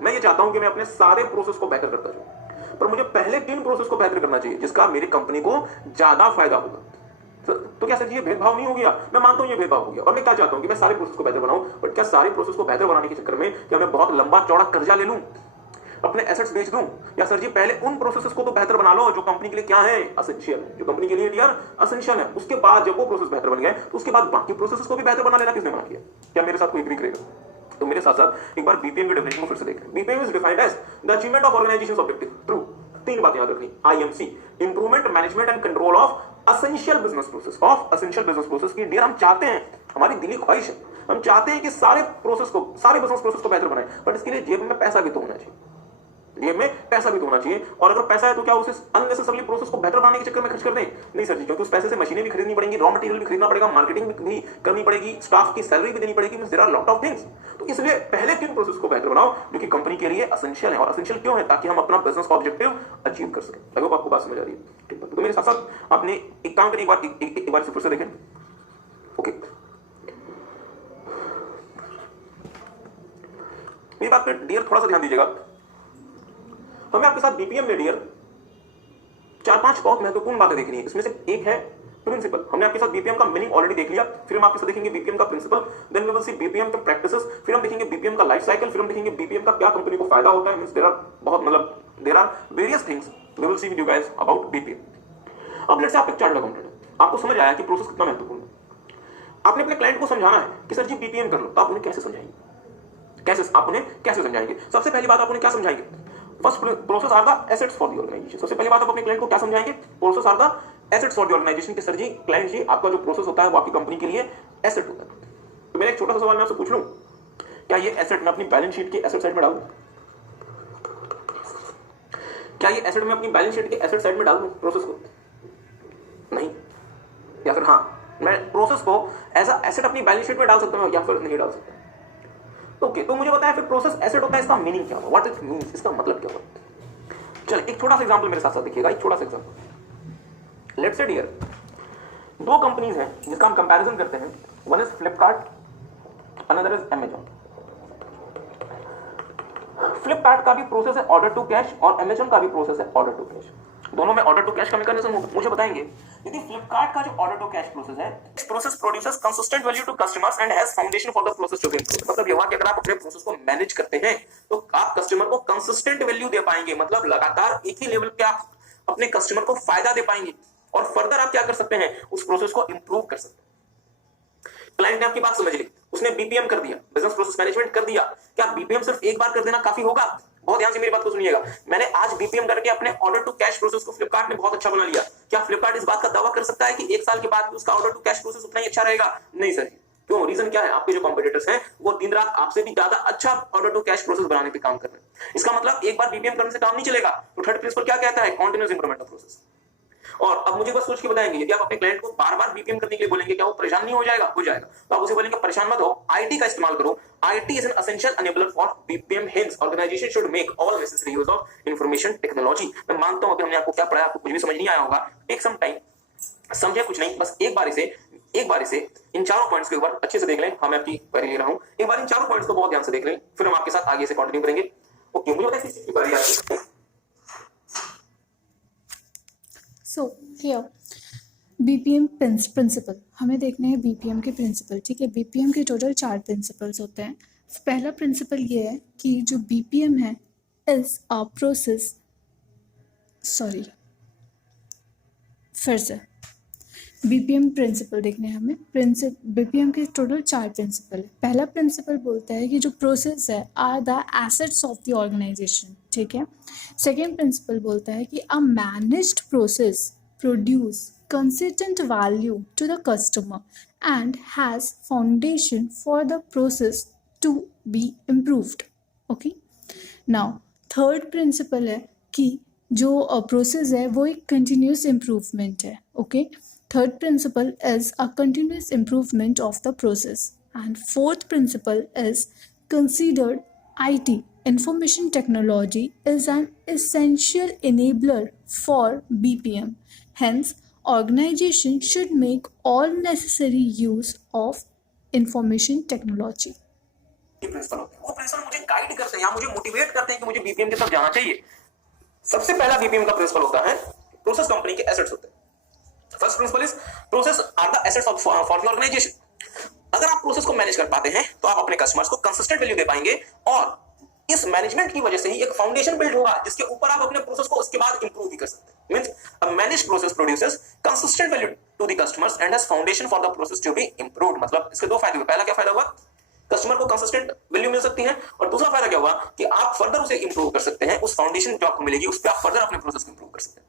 मैं ये चाहता हूं कि मैं अपने सारे प्रोसेस को बेहतर करता जाऊं, पर मुझे पहले 3 प्रोसेस को बेहतर करना चाहिए जिसका मेरी कंपनी को ज्यादा फायदा होगा। तो क्या सर जी ये भेदभाव नहीं हो गया? मैं मानता हूं ये भेदभाव हो गया और मैं क्या चाहता हूं कि मैं सारे प्रोसेस को बेहतर बनाऊं, बट क्या सारे प्रोसेस को बेहतर बनाने के चक्कर में क्या मैं बहुत लंबा चौड़ा कर्जा ले लूं, अपने एसेट्स बेच दूं? या सर जी पहले उन प्रोसेसेस को तो बेहतर बना लो जो कंपनी के लिए क्या है, एसेंशियल है, जो कंपनी के लिए यार एसेंशियल है। उसके बाद जब वो प्रोसेस बेहतर बन गए तो उसके बाद बाकी प्रोसेसेस को भी बेहतर बना लेना किसने मना किया? क्या मेरे साथ कोई एग्री करेगा? तो मेरे साथ साथ एक बार बीपीएम की डेफिनेशन को फिर से देखें। BPM is defined as the achievement of organizations objective through 3 बातें याद रखनी, IMC, improvement, management and control of essential business process की डियर हम चाहते हैं, हमारी दिली ख्वाहिश है, हम चाहते हैं कि सारे बिजनेस प्रोसेस को बेहतर बनाएं, बट इसके लिए जेब में पैसा भी तो होना चाहिए। जेब में पैसा भी तो होना चाहिए, और अगर पैसा है तो क्या उसे अननेसेसरली प्रोसेस को बेहतर बनाने के चक्कर में खर्च कर दें? नहीं सर जी, क्योंकि उस पैसे से मशीनें भी खरीदनी पड़ेंगी, रॉ मटेरियल भी खरीदना पड़ेगा, मार्केटिंग भी करनी पड़ेगी, स्टाफ की सैलरी भी देनी पड़ेगी, there are lot of things. तो इसलिए पहले किन प्रोसेस को बेहतर बनाओ जो कि कंपनी के लिए एसेंशियल है, और एसेंशियल क्यों है? ताकि हम अपना बिजनेस का ऑब्जेक्टिव अचीव कर सकें। आई होप आपको बात समझ आ रही है। ठीक है, तो मेरे साथ साथ आपने एक काम करें, एक बार फिर से देखें। ओके, मेरी बात पे डियर थोड़ा सा ध्यान दीजिएगा। हमें आपके साथ बीपीएम में डियर 4-5 बहुत महत्वपूर्ण बातें देखनी है। इसमें से एक है प्रिंसिपल। हमने आपके साथ बीपीएम का मीनिंग ऑलरेडी देख लिया, फिर हम आपके साथ देखेंगे बीपीएम का principle, then we will see BPM के प्रैक्टिसेस, फिर हम देखेंगे बीपीएम का लाइफ साइकिल, फिर हम देखेंगे बीपीएम का क्या कंपनी को फायदा होता है। मींस देयर आर बहुत मतलब there are various things we will see with you guys about BPM. अब लेट्स से आप एक चार्टर्ड अकाउंटेंट हैं, आपको समझ आया कि प्रोसेस कितना महत्वपूर्ण है। आपने अपने क्लाइंट को समझाना है कि सर जी बीपीएम कर लो, तो आप उन्हें कैसे समझाएंगे? आप उन्हें कैसे समझाएंगे? सबसे पहली बात आप उन्हें क्या समझाएंगे? First, process are the assets for the organization. सबसे पहली बात आप अपने क्लाइंट को क्या समझाएंगे? Process are the assets for the organization. कि सर जी, क्लाइंट जी, आपका जो प्रोसेस होता है वो आपकी कंपनी के लिए एसेट होता है। तो मेरा एक छोटा सा सवाल मैं आपसे पूछ लूं, क्या ये एसेट मैं अपनी बैलेंस शीट के एसेट साइड में डाल दूं? क्या ये एसेट मैं अपनी बैलेंस शीट के एसेट साइड में डाल दूं प्रोसेस को? नहीं। या फिर हाँ, मैं प्रोसेस को एज अ एसेट अपनी बैलेंस शीट में डाल सकता हूं या फिर नहीं डाल सकता? ओके, तो मुझे बताया फिर प्रोसेस एसेट होता है, इसका मीनिंग क्या होगा? व्हाट इट मींस, इसका मतलब क्या होगा? चलिए एक छोटा सा एग्जांपल मेरे साथ साथ देखिएगा, एक छोटा सा एग्जांपल। लेट्स से डियर, दो कंपनीज हैं जिसका हम कंपैरिजन करते हैं। One is Flipkart, another is Amazon. Flipkart का भी प्रोसेस है ऑर्डर टू कैश और अमेजॉन का भी प्रोसेस है ऑर्डर टू कैश। दोनों में ऑर्डर टू कैश का मैकेनिज्म मुझे बताएंगे। यदि फ्लिपकार्ट का जो ऑर्डर टू कैश प्रोसेस है, इस process produces consistent value to customers and has foundation for the process to be improved. मतलब ये हुआ कि अगर आप अपने प्रोसेस को मैनेज करते हैं तो आप कस्टमर को कंसिस्टेंट वैल्यू दे पाएंगे, मतलब लगातार एक ही लेवल पे आप अपने कस्टमर को फायदा दे पाएंगे, और फर्दर आप क्या कर सकते हैं, उस प्रोसेस को इंप्रूव कर सकते हैं। क्लाइंट ने आपकी बात समझ ली, उसने बीपीएम कर दिया, बिजनेस प्रोसेस मैनेजमेंट कर दिया। क्या बीपीएम सिर्फ एक बार कर देना काफी होगा? बहुत ध्यान से मेरी बात को सुनिएगा। मैंने आज बीपीएम करके अपने ऑर्डर टू कैश प्रोसेस को फ्लिपकार्ट ने बहुत अच्छा बना लिया। क्या फ्लिपकार्ट इस बात का दावा कर सकता है कि एक साल के बाद भी उसका ऑर्डर टू कैश प्रोसेस उतना ही अच्छा रहेगा? नहीं सर। क्यों? रीजन क्या है? आपके जो कॉम्पिटिटर्स हैं वो दिन रात आपसे भी ज्यादा अच्छा ऑर्डर टू कैश प्रोसेस बनाने पे काम कर रहे हैं। इसका मतलब एक बार बीपीएम करने से काम नहीं चलेगा। तो थर्ड प्रिंसिपल क्या कहता है? Continuous improvement of process. और अब मुझे बस सोच के बताएंगे, यदि आप अपने क्लाइंट को बार-बार बीपीएम करने के लिए बोलेंगे, क्या वो परेशान नहीं हो जाएगा? हो जाएगा। तो आप उसे बोलेंगे परेशान मत हो, आईटी का इस्तेमाल करो। IT is an essential enabler for BPM, hence organization should make all necessary use of information technology. मैं मानता हूं कि हमने आपको क्या पढ़ाया, आपको कुछ भी समझ नहीं आया होगा। टेक सम टाइम, समझे कुछ नहीं, बस एक बार इसे इन चारों पॉइंट्स को एक बार अच्छे से देख लें। मैं आपकी क्वेरी ले रहा हूं, एक बार इन चारों पॉइंट्स को बहुत ध्यान से देख लें, फिर हम आपके साथ आगे से कंटिन्यू करेंगे। ओके, मुझे बताइए किस चीज की क्वेरी है? सो हियर बीपीएम प्रिंसिपल हमें देखने हैं, बीपीएम के प्रिंसिपल। ठीक है, बीपीएम के टोटल 4 प्रिंसिपल्स होते हैं। पहला प्रिंसिपल ये है कि जो बीपीएम है इज अ प्रोसेस, फिर से बीपीएम प्रिंसिपल देखने हैं हमें। बीपीएम के टोटल 4 प्रिंसिपल है। पहला प्रिंसिपल बोलता है कि जो प्रोसेस है are the assets of the organisation. ठीक है। सेकेंड प्रिंसिपल बोलता है कि a managed process produce consistent value to the customer and has foundation for the process to be improved. Okay, now third principle है कि जो process है वो एक continuous improvement है. Okay, third principle is a continuous improvement of the process, and fourth principle is considered IT, information technology, is an essential enabler for BPM. Hence, organization should make all necessary use of information technology. वो principal मुझे guide करते हैं या मुझे motivate करते हैं कि मुझे बीपीएम की तरफ जाना चाहिए। सबसे पहला बीपीएम का प्रिंसिपल होता है प्रोसेस कंपनी के एसेट्स होते हैं। First principle is process are the assets of for the organization. अगर आप प्रोसेस को मैनेज कर पाते हैं तो आप अपने कस्टमर्स को कंसिस्टेंट वैल्यू दे पाएंगे, और इस मैनेजमेंट की वजह से ही एक फाउंडेशन बिल्ड होगा जिसके ऊपर आप अपने प्रोसेस को उसके बाद इंप्रूव भी कर सकते हैं। Means a managed process produces consistent value to the customers and has foundation for the process to be improved. मतलब इसके दो फायदे हुए। पहला क्या फायदा हुआ? कस्टमर को कंसिस्टेंट वैल्यू मिल सकती है, और दूसरा फायदा क्या हुआ कि आप फर्दर उसे इंप्रूव कर सकते हैं। उस फाउंडेशन जो आपको मिलेगी उस पर आप फर्दर अपने प्रोसेस को इंप्रूव कर सकते हैं।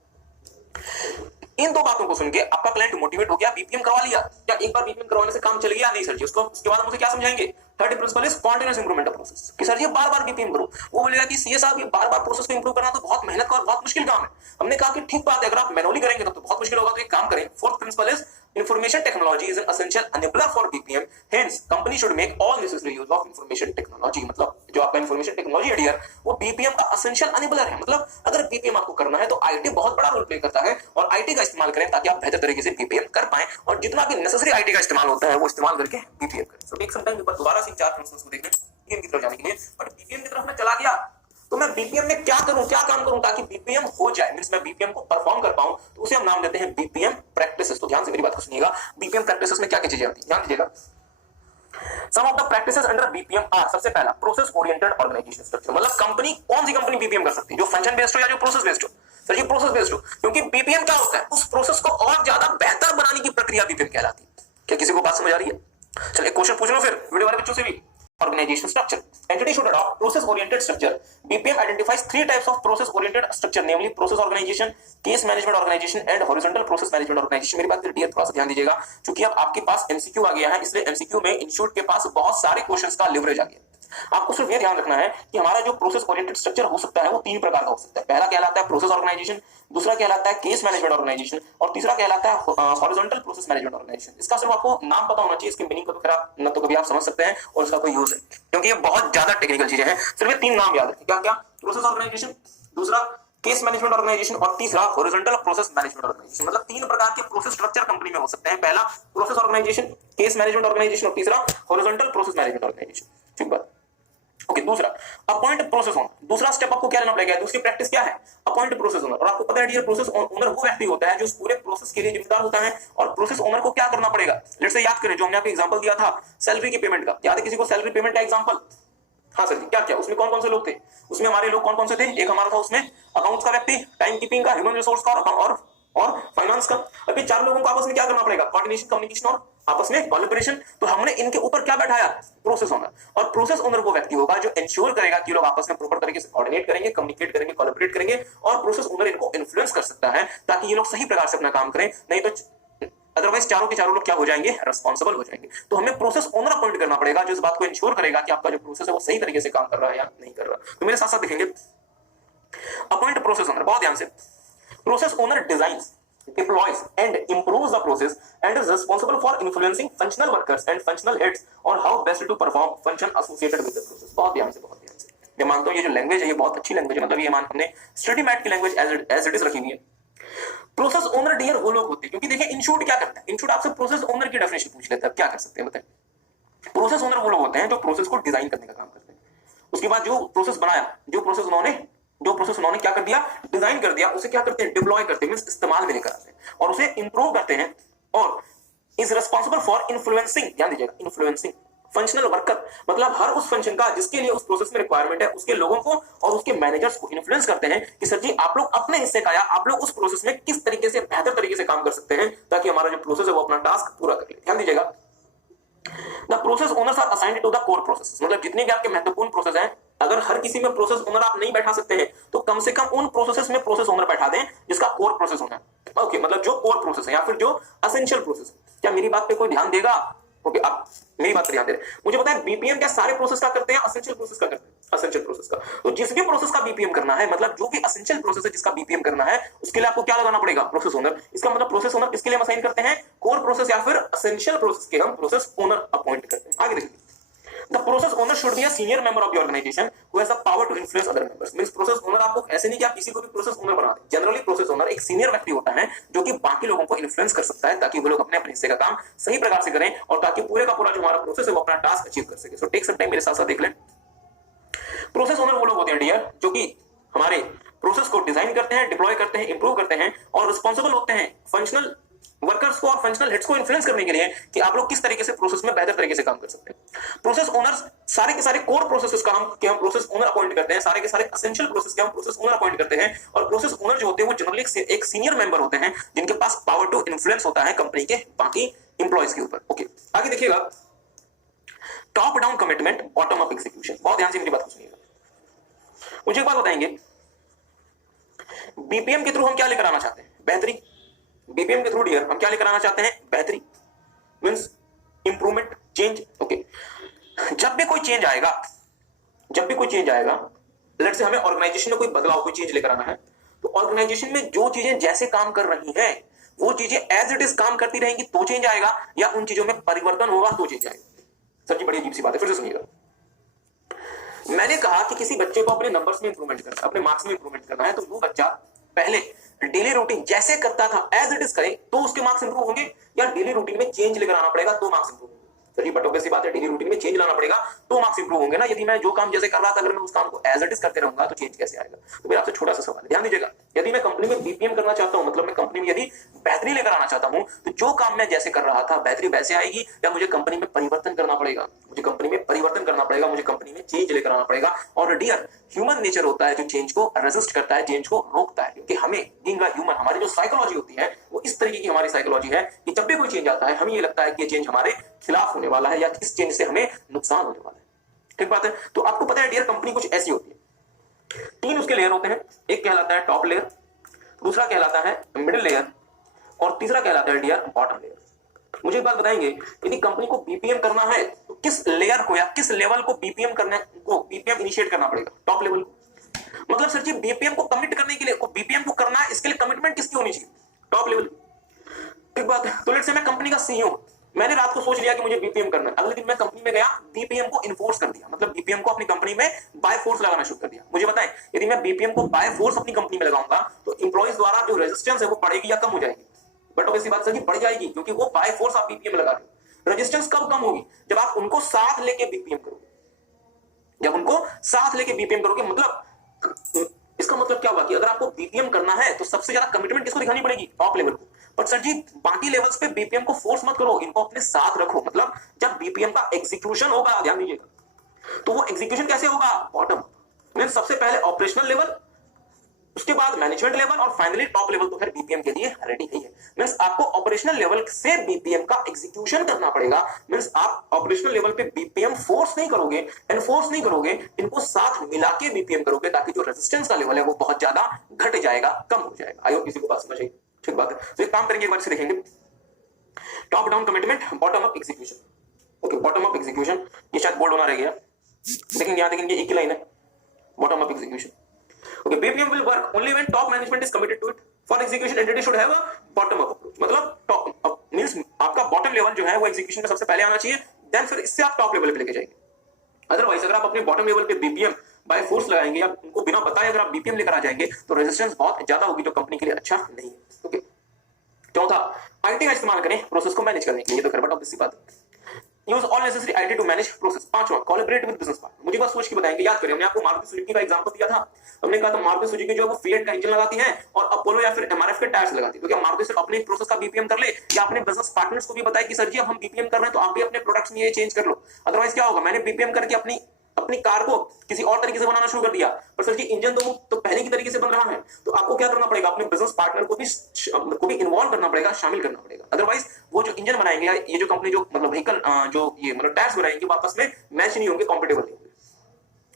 इन दो बातों को सुन के आपका क्लाइंट मोटिवेट हो गया, बीपीएम करवा लिया। क्या एक बार बीपीएम करवाने से काम चल गया? नहीं सर जी। उसके बाद हम उसे क्या समझाएंगे? Third principal is continuous improvement of process, कि सर जी बार बार बीपीएम करो। वो बोलेगा कि सीए साहब ये बार बार प्रोसेस को इंप्रूव करना तो बहुत मेहनत का और बहुत मुश्किल काम है। हमने कहा कि ठीक बात है, अगर आप मैनुअली करेंगे तो बहुत मुश्किल होगा, तो एक काम करें। Fourth principle is information technology is an essential enabler for BPM, hence company should make all necessary use of information technology। मतलब जो आपका information technology है डियर, वो BPM का essential enabler है। मतलब अगर BPM आपको करना है तो IT बहुत बड़ा रोल प्ले करता है, और IT का इस्तेमाल करें ताकि आप बेहतर तरीके से BPM कर पाएं, और जितना भी नेसेसरी IT का इस्तेमाल होता है वो इस्तेमाल करके BPM करें। सो टेक सम टाइम, दोबारा से 4 प्रिंसिपल्स को देखें BPM की तरफ जाने के लिए। बट BPM की तरफ मैं चला गया तो मैं बीपीएम में क्या करूं, क्या काम करूं ताकि बीपीएम हो जाए, मींस मैं बीपीएम को परफॉर्म कर पाऊं, तो उसे हम नाम देते हैं बीपीएम प्रैक्टिसेस। तो ध्यान से मेरी बात को सुनिएगा, बीपीएम प्रैक्टिसेस में क्या क्या चीजें आती हैं ध्यान दीजिएगा। Some of the practices under BPM are, सबसे पहला प्रोसेस ओरिएंटेड ऑर्गेनाइजेशन स्ट्रक्चर। मतलब कंपनी, कौन सी कंपनी बीपीएम कर सकती है, जो फंक्शन बेस्ड हो या जो प्रोसेस बेस्ड हो। सर ये प्रोसेस बेस्ड हो, क्योंकि बीपीएम क्या होता है, उस प्रोसेस को और ज्यादा बेहतर बनाने की प्रक्रिया बीपीएम कहलाती है। क्या किसी को बात समझ आ रही है? चलिए एक क्वेश्चन पूछ लो फिर वीडियो वाले बच्चों से भी। Organization structure. Entity should adopt process-oriented structure. BPM identifies 3 types of process-oriented structure, namely process organization, case management organization, and horizontal process management organization. मेरी बात क्लियर, थोड़ा सा ध्यान दीजिएगा, क्योंकि अब आपके पास MCQ आ गया है, इसलिए MCQ में इंस्टीट्यूट के पास बहुत सारे क्वेश्चंस का लिवरेज आ गया। आपको सिर्फ ये ध्यान रखना है कि हमारा जो प्रोसेस ओरिएंटेड स्ट्रक्चर हो सकता है वो 3 प्रकार का हो सकता है। पहला कहलाता है प्रोसेस ऑर्गेनाइजेशन, दूसरा कहलाता है केस मैनेजमेंट ऑर्गेनाइजेशन, और तीसरा कहलाता है हॉरिजॉन्टल प्रोसेस मैनेजमेंट ऑर्गेनाइजेशन। इसका सिर्फ आपको नाम पता होना चाहिए, इसके मीनिंग को तो खैर न तो कभी आप समझ सकते हैं और इसका कोई यूज है, क्योंकि ये बहुत ज्यादा टेक्निकल चीजें हैं। सिर्फ ये 3 नाम याद रखें, क्या क्या, प्रोसेस ऑर्गेनाइजेशन, दूसरा केस मैनेजमेंट ऑर्गेनाइजेशन, और तीसरा हॉरिजॉन्टल प्रोसेस मैनेजमेंट ऑर्गेनाइजेशन। मतलब 3 प्रकार के प्रोसेस स्ट्रक्चर कंपनी में हो सकते हैं। पहला process organization, case management organization, और तीसरा हॉरिजॉन्टल प्रोसेस मैनेजमेंट ऑर्गेनाइजेशन। ठीक बात। ओके, दूसरा अपॉइंट प्रोसेस ओनर। दूसरा स्टेप आपको क्या लेना पड़ेगा, दूसरी प्रैक्टिस क्या है, अपॉइंट प्रोसेस ओनर। और आपको पता है डियर, प्रोसेस ओनर वो व्यक्ति होता है जो इस पूरे प्रोसेस के लिए जिम्मेदार होता है। और प्रोसेस ओनर को क्या करना पड़ेगा, लेट्स से याद करें जो हमने आपको एग्जांपल दिया था सैलरी की पेमेंट का, याद है किसी को सैलरी पेमेंट का एग्जांपल? हाँ सर जी, क्या क्या उसमें कौन कौन से लोग थे, उसमें हमारे लोग कौन कौन से थे? एक हमारा था उसमें अकाउंट्स का व्यक्ति, टाइम कीपिंग का, ह्यूमन रिसोर्स का, और फाइनेंस का। अभी 4 लोगों को आपस में क्या करना पड़ेगा, कोऑर्डिनेशन, कम्युनिकेशन और आपस में कोलैबोरेशन। तो हमने इनके ऊपर क्या बैठाया, प्रोसेस ओनर। और प्रोसेस ओनर वो व्यक्ति होगा जो इंश्योर करेगा कि लोग आपस में प्रॉपर तरीके से कोऑर्डिनेट करेंगे, कम्युनिकेट करेंगे, कोलैबोरेट करेंगे, और प्रोसेस ओनर इनको इन्फ्लुएंस कर सकता है ताकि ये लोग सही प्रकार से अपना काम करें, नहीं तो अदरवाइज चारों के चारों लोग क्या हो जाएंगे, रेस्पॉन्सिबल हो जाएंगे। तो हमें प्रोसेस ओनर अपॉइंट करना पड़ेगा जो इस बात को इंश्योर करेगा कि आपका जो प्रोसेस है वो सही तरीके से काम कर रहा है या नहीं कर रहा। तो मेरे साथ साथ देखेंगे अपॉइंट प्रोसेस ओनर, बहुत ध्यान से। Process owner designs, deploys and improves the process and is responsible for influencing functional workers and functional heads on how best to perform function associated with the process। बहुत ध्यान से, बहुत ध्यान से। मैं मानता हूँ ये जो लैंग्वेज है ये बहुत अच्छी लैंग्वेज है, मतलब ये मान हमने स्टडी मैट की लैंग्वेज एज इट इज रखी हुई है। प्रोसेस ओनर डियर वो लोग होते हैं, क्योंकि देखिए इंस्टीट्यूट क्या करता है, इंस्टीट्यूट आपसे प्रोसेस ओनर की डेफिनेशन पूछ लेता है, क्या कर सकते हैं बताएं। प्रोसेस ओनर वो लोग होते हैं जो प्रोसेस को डिजाइन करने का काम करते हैं, उसके बाद जो प्रोसेस बनाया, जो प्रोसेस उन्होंने क्या कर दिया, डिजाइन कर दिया, उसे क्या करते हैं, डिप्लॉय करते हैं, मींस इस्तेमाल में लेकर आते हैं, और उसे इंप्रूव करते हैं, और इज रिस्पांसिबल फॉर इन्फ्लुएंसिंग, ध्यान दीजिएगा, इन्फ्लुएंसिंग फंक्शनल वर्कर। मतलब हर उस फंक्शन का जिसके लिए उस प्रोसेस में रिक्वायरमेंट है उसके लोगों को और उसके मैनेजर्स को इन्फ्लुएंस करते हैं कि सर जी आप लोग अपने हिस्से का या आप लोग उस प्रोसेस में किस तरीके से बेहतर तरीके से काम कर सकते हैं ताकि हमारा जो प्रोसेस है वो अपना टास्क पूरा कर ले। ध्यान दीजिएगा, the process owners are assigned to the core process. मतलब जितने भी आपके महत्वपूर्ण प्रोसेस हैं, अगर हर किसी में प्रोसेस ओनर आप नहीं बैठा सकते हैं तो कम से कम उन प्रोसेसेस में प्रोसेस ओनर बैठा दें जिसका कोर प्रोसेस होना है। ओके, मतलब जो कोर प्रोसेस है या फिर जो एसेंशियल प्रोसेस है। क्या मेरी बात पे कोई ध्यान देगा? ओके, आप मेरी बात पर ध्यान दे रहे हैं। मुझे पता है बीपीएम क्या सारे प्रोसेस का करते हैं, एसेंशियल प्रोसेस का करते हैं, एसेंशियल प्रोसेस का। तो जिस भी प्रोसेस का बीपीएम करना है, मतलब जो भी एसेंशियल प्रोसेस है जिसका बीपीएम करना है, उसके लिए आपको क्या लगाना पड़ेगा, प्रोसेस ओनर। इसका मतलब प्रोसेस ओनर किसके लिए असाइन करते हैं, कोर प्रोसेस या फिर एसेंशियल प्रोसेस के हम प्रोसेस ओनर अपॉइंट करते हैं। आगे देखिए, The process owner should be a senior member of the organization who has the power to influence other members। Means process owner आपको ऐसे नहीं कि आप किसी को भी प्रोसेस ओनर बना दें। जनरली प्रोसेस ओनर एक सीनियर व्यक्ति होता है जो कि बाकी लोगों को इन्फ्लुएंस कर सकता है ताकि वो लोग अपने अपने हिस्से का काम सही प्रकार से करें और ताकि पूरे का पूरा जो हमारा प्रोसेस है वो अपना टास्क अचीव कर सके। सो टेक सम टाइम, मेरे साथ साथ देख लें। प्रोसेस ओनर वो लोग होते हैं डियर जो कि हमारे प्रोसेस को डिजाइन करते हैं, डिप्लॉय करते हैं, इंप्रूव करते हैं और रिस्पॉन्सिबल होते हैं फंक्शनल वर्कर्स को और फंक्शनल हेड्स को इन्फ्लुएंस करने के लिए कि आप लोग किस तरीके से प्रोसेस में बेहतर तरीके से काम कर सकते हैं। प्रोसेस ओनर्स सारे के सारे कोर प्रोसेसेस का हम प्रोसेस ओनर अपॉइंट करते हैं, सारे के सारे एसेंशियल प्रोसेस के हम प्रोसेस ओनर अपॉइंट करते हैं। और प्रोसेस ओनर जो होते हैं वो जनरली एक सीनियर मेंबर होते हैं जिनके पास पावर टू इन्फ्लुएंस होता है कंपनी के बाकी इंप्लॉइज के ऊपर। ओके, आगे देखिएगा, top down commitment, bottom up execution. बहुत ध्यान से मेरी बात को सुनिएगा। मुझे एक बात बताएंगे, बीपीएम के थ्रू हम क्या लेकर आना चाहते हैं, बेहतरी। बीपीएम के थ्रू डियर हम क्या लेकर आना चाहते हैं, बेहतरी, मींस इंप्रूवमेंट, चेंज। ओके, जब भी कोई चेंज आएगा, जब भी कोई चेंज आएगा, लेट्स से हमें ऑर्गेनाइजेशन में कोई बदलाव, कोई चेंज लेकर आना है, तो ऑर्गेनाइजेशन में जो चीजें जैसे काम कर रही हैं वो चीजें एज इट इज काम करती रहेंगी तो चेंज आएगा, या उन चीजों में परिवर्तन होगा तो चेंज आएगा। सर जी बड़ी अजीब सी बात है, फिर से सुनिएगा। मैंने कहा कि किसी बच्चे को अपने नंबर्स में इंप्रूवमेंट करना, अपने मार्क्स में इंप्रूवमेंट करना है, तो वो बच्चा पहले डेली रूटीन जैसे करता था एज इट इज करे तो उसके मार्क्स इंप्रूव होंगे, या डेली रूटीन में चेंज लेकर आना पड़ेगा तो मार्क्स इंप्रूव होंगे। सर बट ऑब्वियस सी बात है, डेली रूटीन में चेंज लाना पड़ेगा तो मार्क्स इंप्रूव होंगे ना। यदि मैं जो काम जैसे कर रहा था अगर मैं उस काम को एज इट इज करते रहूंगा तो चेंज कैसे आएगा? तो मेरा आपसे छोटा सा सवाल है, ध्यान दीजिएगा। यदि मैं कंपनी में बीपीएम करना चाहता हूं, मतलब मैं कंपनी में यदि बेहतरी लेकर आना चाहता हूं, तो जो काम मैं जैसे कर रहा था बेहतरी वैसे आएगी, या मुझे कंपनी में परिवर्तन करना पड़ेगा? मुझे कंपनी में परिवर्तन करना पड़ेगा, मुझे कंपनी में चेंज लेकर आना पड़ेगा। और डियर ह्यूमन नेचर होता है जो चेंज को रेजिस्ट करता है, चेंज को रोकता है, क्योंकि हमें बीइंग अ ह्यूमन, हमारी जो साइकोलॉजी होती है वो इस तरीके की हमारी साइकोलॉजी है कि जब भी कोई चेंज आता है हमें ये लगता है कि ये चेंज हमारे खिलाफ होने वाला है, या इस चेंज से हमें नुकसान होने वाला है। ठीक बात है। तो आपको पता है डियर कंपनी कुछ ऐसी होती है, 3 उसके लेयर होते हैं। एक कहलाता है टॉप लेयर, दूसरा कहलाता है मिडिल लेयर, और तीसरा कहलाता है डियर बॉटम लेयर। मुझे एक बात बताएंगे, यदि कंपनी को बीपीएम करना है तो किस लेयर को या किस लेवल को बीपीएम करने को बीपीएम इनिशिएट करना पड़ेगा? टॉप लेवल को। मतलब सर जी बीपीएम को कमिट करने के लिए, बीपीएम को करना है, इसके लिए कमिटमेंट किसकी होनी चाहिए? Top level. ठीक बात है। तो लेट्स से मैं कंपनी का सीईओ, मैंने रात को सोच लिया कि मुझे बीपीएम करना है, अगले दिन मैं कंपनी में गया, बीपीएम को इन्फोर्स कर दिया, मतलब बीपीएम को अपनी कंपनी में बाय फोर्स लगाना शुरू कर दिया। मुझे बताएं, यदि मैं बीपीएम को बाय फोर्स अपनी कंपनी में लगाऊंगा तो इंप्लॉइज द्वारा जो रेजिस्टेंस है वो बढ़ेगी या कम हो जाएगी? बट ऑब्वियसली बात सर बढ़ जाएगी, क्योंकि वो बाय फोर्स आप बीपीएम लगा रहे हो। रेजिस्टेंस कब कम होगी? जब आप उनको साथ लेके बीपीएम करोगे, जब उनको साथ लेके बीपीएम करोगे। मतलब इसका मतलब क्या हुआ कि अगर आपको बीपीएम करना है तो सबसे ज्यादा कमिटमेंट किसको दिखानी पड़ेगी? टॉप लेवल को। बट सर जी बाकी लेवल्स पे बीपीएम को फोर्स मत करो, इनको अपने साथ रखो। मतलब जब बीपीएम का एग्जीक्यूशन होगा, ध्यान दीजिएगा, तो वो एग्जीक्यूशन कैसे होगा? बॉटम। मींस सबसे पहले ऑपरेशनल लेवल, उसके बाद मैनेजमेंट लेवल, और फाइनली टॉप लेवल तो फिर बीपीएम के लिए रेडी नहीं है। मींस आपको ऑपरेशनल लेवल से बीपीएम का एग्जीक्यूशन करना पड़ेगा। मींस आप ऑपरेशनल लेवल पे बीपीएम फोर्स नहीं करोगे, एनफोर्स नहीं करोगे, इनको साथ मिला के बीपीएम करोगे, ताकि जो रेजिस्टेंस का लेवल है वो बहुत ज्यादा घट जाएगा, कम हो जाएगा। आई होप किसी को बात समझ आई। ठीक बात है। तो एक काम करेंगे, एक बार से देखेंगे, top down commitment, bottom up execution. Okay, bottom up execution, ये शायद बोल्ड होना रह गया, देखेंगे यहां, देखेंगे एक ही लाइन है, bottom up execution. Okay, BPM will work only when top management is committed to it. For execution, entity should have a bottom up approach. मतलब top up means आपका bottom level जो है वो execution में सबसे पहले आना चाहिए, then फिर इससे आप top level पे लेके जाएंगे। Otherwise अगर आप अपने bottom level पे BPM by force लगाएंगे या उनको बिना बताए अगर आप BPM लेकर आ जाएंगे तो रेजिस्टेंस बहुत ज्यादा होगी, जो कंपनी के लिए अच्छा नहीं है। ओके, चौथा, आईटी का इस्तेमाल करें प्रोसेस को मैनेज करने के लिए। तो खैर बट ऑब्वियसली बात है, use all necessary IT to manage process. पांचवा, कोलैबोरेट विद बिजनेस पार्टनर। मुझे बस सोच के बताएंगे, याद करें, हमने आपको मारुति सुजुकी का एग्जांपल दिया था। हमने कहा था मारुति सुजुकी जो है वो फिएट का इंजन लगाती है और अपोलो या फिर एमआरएफ के टायर्स लगाती है। तो क्या मारुति सिर्फ अपने प्रोसेस का बीपीएम कर ले, या अपने बिजनेस पार्टनर्स को भी बताए कि सर जी अब हम बीपीएम कर रहे हैं तो आप भी अपने प्रोडक्ट्स में ये चेंज कर लो? अदरवाइज क्या होगा, मैंने बीपीएम करके अपनी कार को किसी और तरीके से बनाना शुरू कर दिया, पर सर जी इंजन तो पहले की तरीके से बन रहा है। तो आपको क्या करना पड़ेगा, अपने बिजनेस पार्टनर को भी इन्वॉल्व करना पड़ेगा, शामिल करना पड़ेगा। अदरवाइज वो जो इंजन बनाएंगे या ये जो कंपनी जो मतलब व्हीकल जो ये मतलब टायर्स बनाएंगे आपस में मैच नहीं होंगे, कॉम्पिटेबल नहीं होंगे।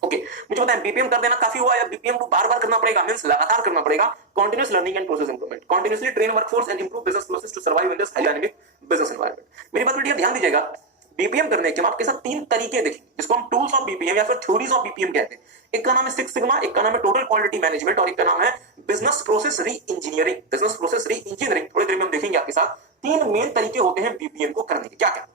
ओके, मुझे बताएं बीपीएम कर देना काफी हुआ या बीपीएम को बार-बार करना पड़ेगा? मींस लगातार करना पड़ेगा। Continuous learning and process improvement, continuously train workforce and improve business process to survive in this high dynamic business environment. मेरी बात बेटिया ध्यान दीजिएगा, बीपीएम करने के हम आपके साथ 3 तरीके देखेंगे जिसको हम टूल्स ऑफ बीपीएम या फिर थ्योरीज ऑफ बीपीएम कहते हैं। एक का नाम है सिक्स सिग्मा, एक का नाम है टोटल क्वालिटी मैनेजमेंट, और एक का नाम है बिजनेस प्रोसेस री इंजीनियरिंग। बिजनेस प्रोसेस री इंजीनियरिंग थोड़ी देर में हम देखेंगे आपके साथ। 3 मेन तरीके होते हैं बीपीएम को करने के। क्या क्या?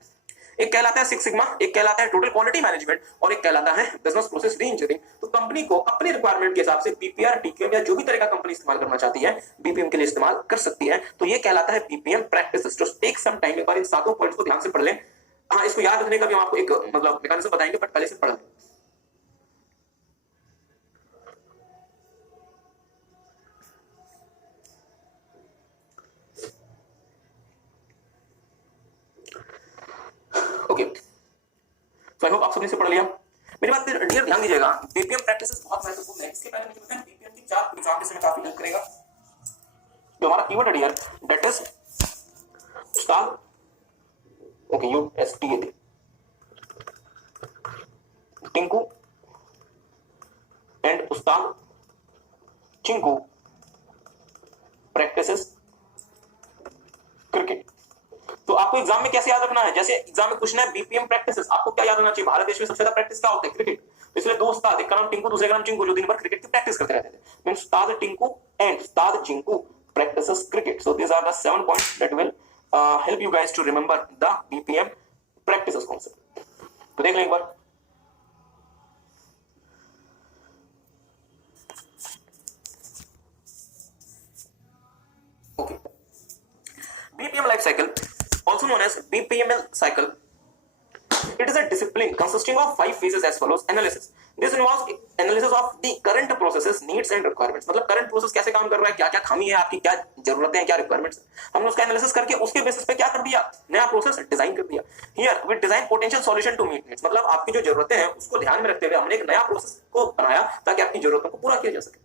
एक कहलाता है सिक्स सिग्मा, एक कहलाता है टोटल क्वालिटी मैनेजमेंट, और एक कहलाता है बिजनेस प्रोसेस री इंजीनियरिंग। तो कंपनी को अपने रिक्वायरमेंट के हिसाब से बीपीआर, टीक्यूएम या जो भी तरह का कंपनी इस्तेमाल करना चाहती है बीपीएम के लिए इस्तेमाल कर सकती है। तो ये कहलाता है बीपीएम प्रैक्टिस। तो टेक सम टाइम, एक बार इन 7 पॉइंट्स को ध्यान से पढ़ लें। हाँ, इसको याद रखने का भी हम आपको एक मतलब मैकेनिज्म बताएंगे, बट पहले से पढ़ लें। ओके, तो आई होप आप सबने से पढ़ लिया। मेरी बात डियर ध्यान दीजिएगा, बीपीएम प्रैक्टिसेस बहुत महत्वपूर्ण है। इसके पहले मुझे बताएं बीपीएम की 4 एग्जांपल्स में काफी हेल्प करेगा। जो हमारा कीवर्ड है dear, that is Ustad. Okay, USTAD, Tinku and Ustad Chinku practices cricket. तो तो आपको एग्जाम में कैसे याद रखना है, जैसे एग्जाम में क्वेश्चन है बीपीएम प्रैक्टिसेस, आपको क्या याद रखना चाहिए, भारत देश में सबसे ज्यादा प्रैक्टिस क्या होता है, क्रिकेट। तो इसलिए दो उस्ताद, एक का नाम टिंकू, दूसरे का नाम चिंकू, जो दिन भर क्रिकेट की प्रैक्टिस करते रहते थे, means Ustad Tinku and Ustad Chinku practices cricket. So these are the 7 points that will help you guys to remember the BPM practices concept. तो देख लें एक बार। Okay. BPM life cycle, also known as BPML cycle. It is a discipline consisting of 5 phases as follows. Analysis. This involves analysis of the current processes, needs and requirements. मतलब current process कैसे काम कर रहा है, क्या क्या खामी है आपकी, क्या जरूरतें हैं, क्या requirements है, हमने उसका एनालिसिस करके उसके बेसिस पे क्या कर दिया, नया प्रोसेस डिजाइन कर दिया। Here we design potential solution to meet needs. मतलब आपकी जो जरूरतें हैं उसको ध्यान में रखते हुए हमने एक नया प्रोसेस को बनाया ताकि आपकी जरूरतों को पूरा किया जा सके।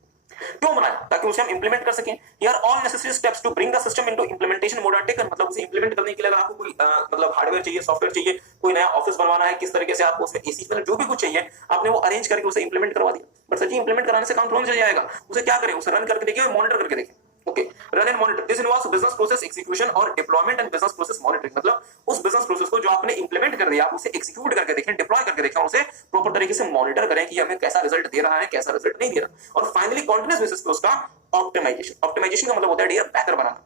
क्यों बनाया, ताकि उसे हम इंप्लीमेंट कर सकें। Here all necessary steps to bring the system into implementation mode are taken. मतलब उसे इंप्लीमेंट करने के लिए अगर आपको कोई मतलब हार्डवेयर चाहिए, सॉफ्टवेयर चाहिए, कोई नया ऑफिस बनवाना है, किस तरीके से आपको उसमें एसी मतलब जो भी कुछ चाहिए आपने वो अरेंज करके उसे इंप्लीमेंट करवा दिया। बट सच्ची इंप्लीमेंट कराने से काम थोड़ा चल जाएगा, उसे क्या करें, उसे रन करके देखिए और मॉनिटर करके देखें। Okay, run and monitor. This involves business process execution और deployment and business process monitoring. मतलब उस बिजनेस प्रोसेस को जो आपने इंप्लीमेंट कर दिया आप उसे एग्जीक्यूट करके देखें, डिप्लॉय करके देखें और उसे प्रॉपर तरीके से मॉनिटर करें कि हमें कैसा रिजल्ट दे रहा है, कैसा रिजल्ट नहीं दे रहा। और फाइनली कॉन्टिन्यूअस बेसिस पे उसका ऑप्टिमाइजेशन। ऑप्टिमाइजेशन का मतलब होता है डियर बेहतर बनाना।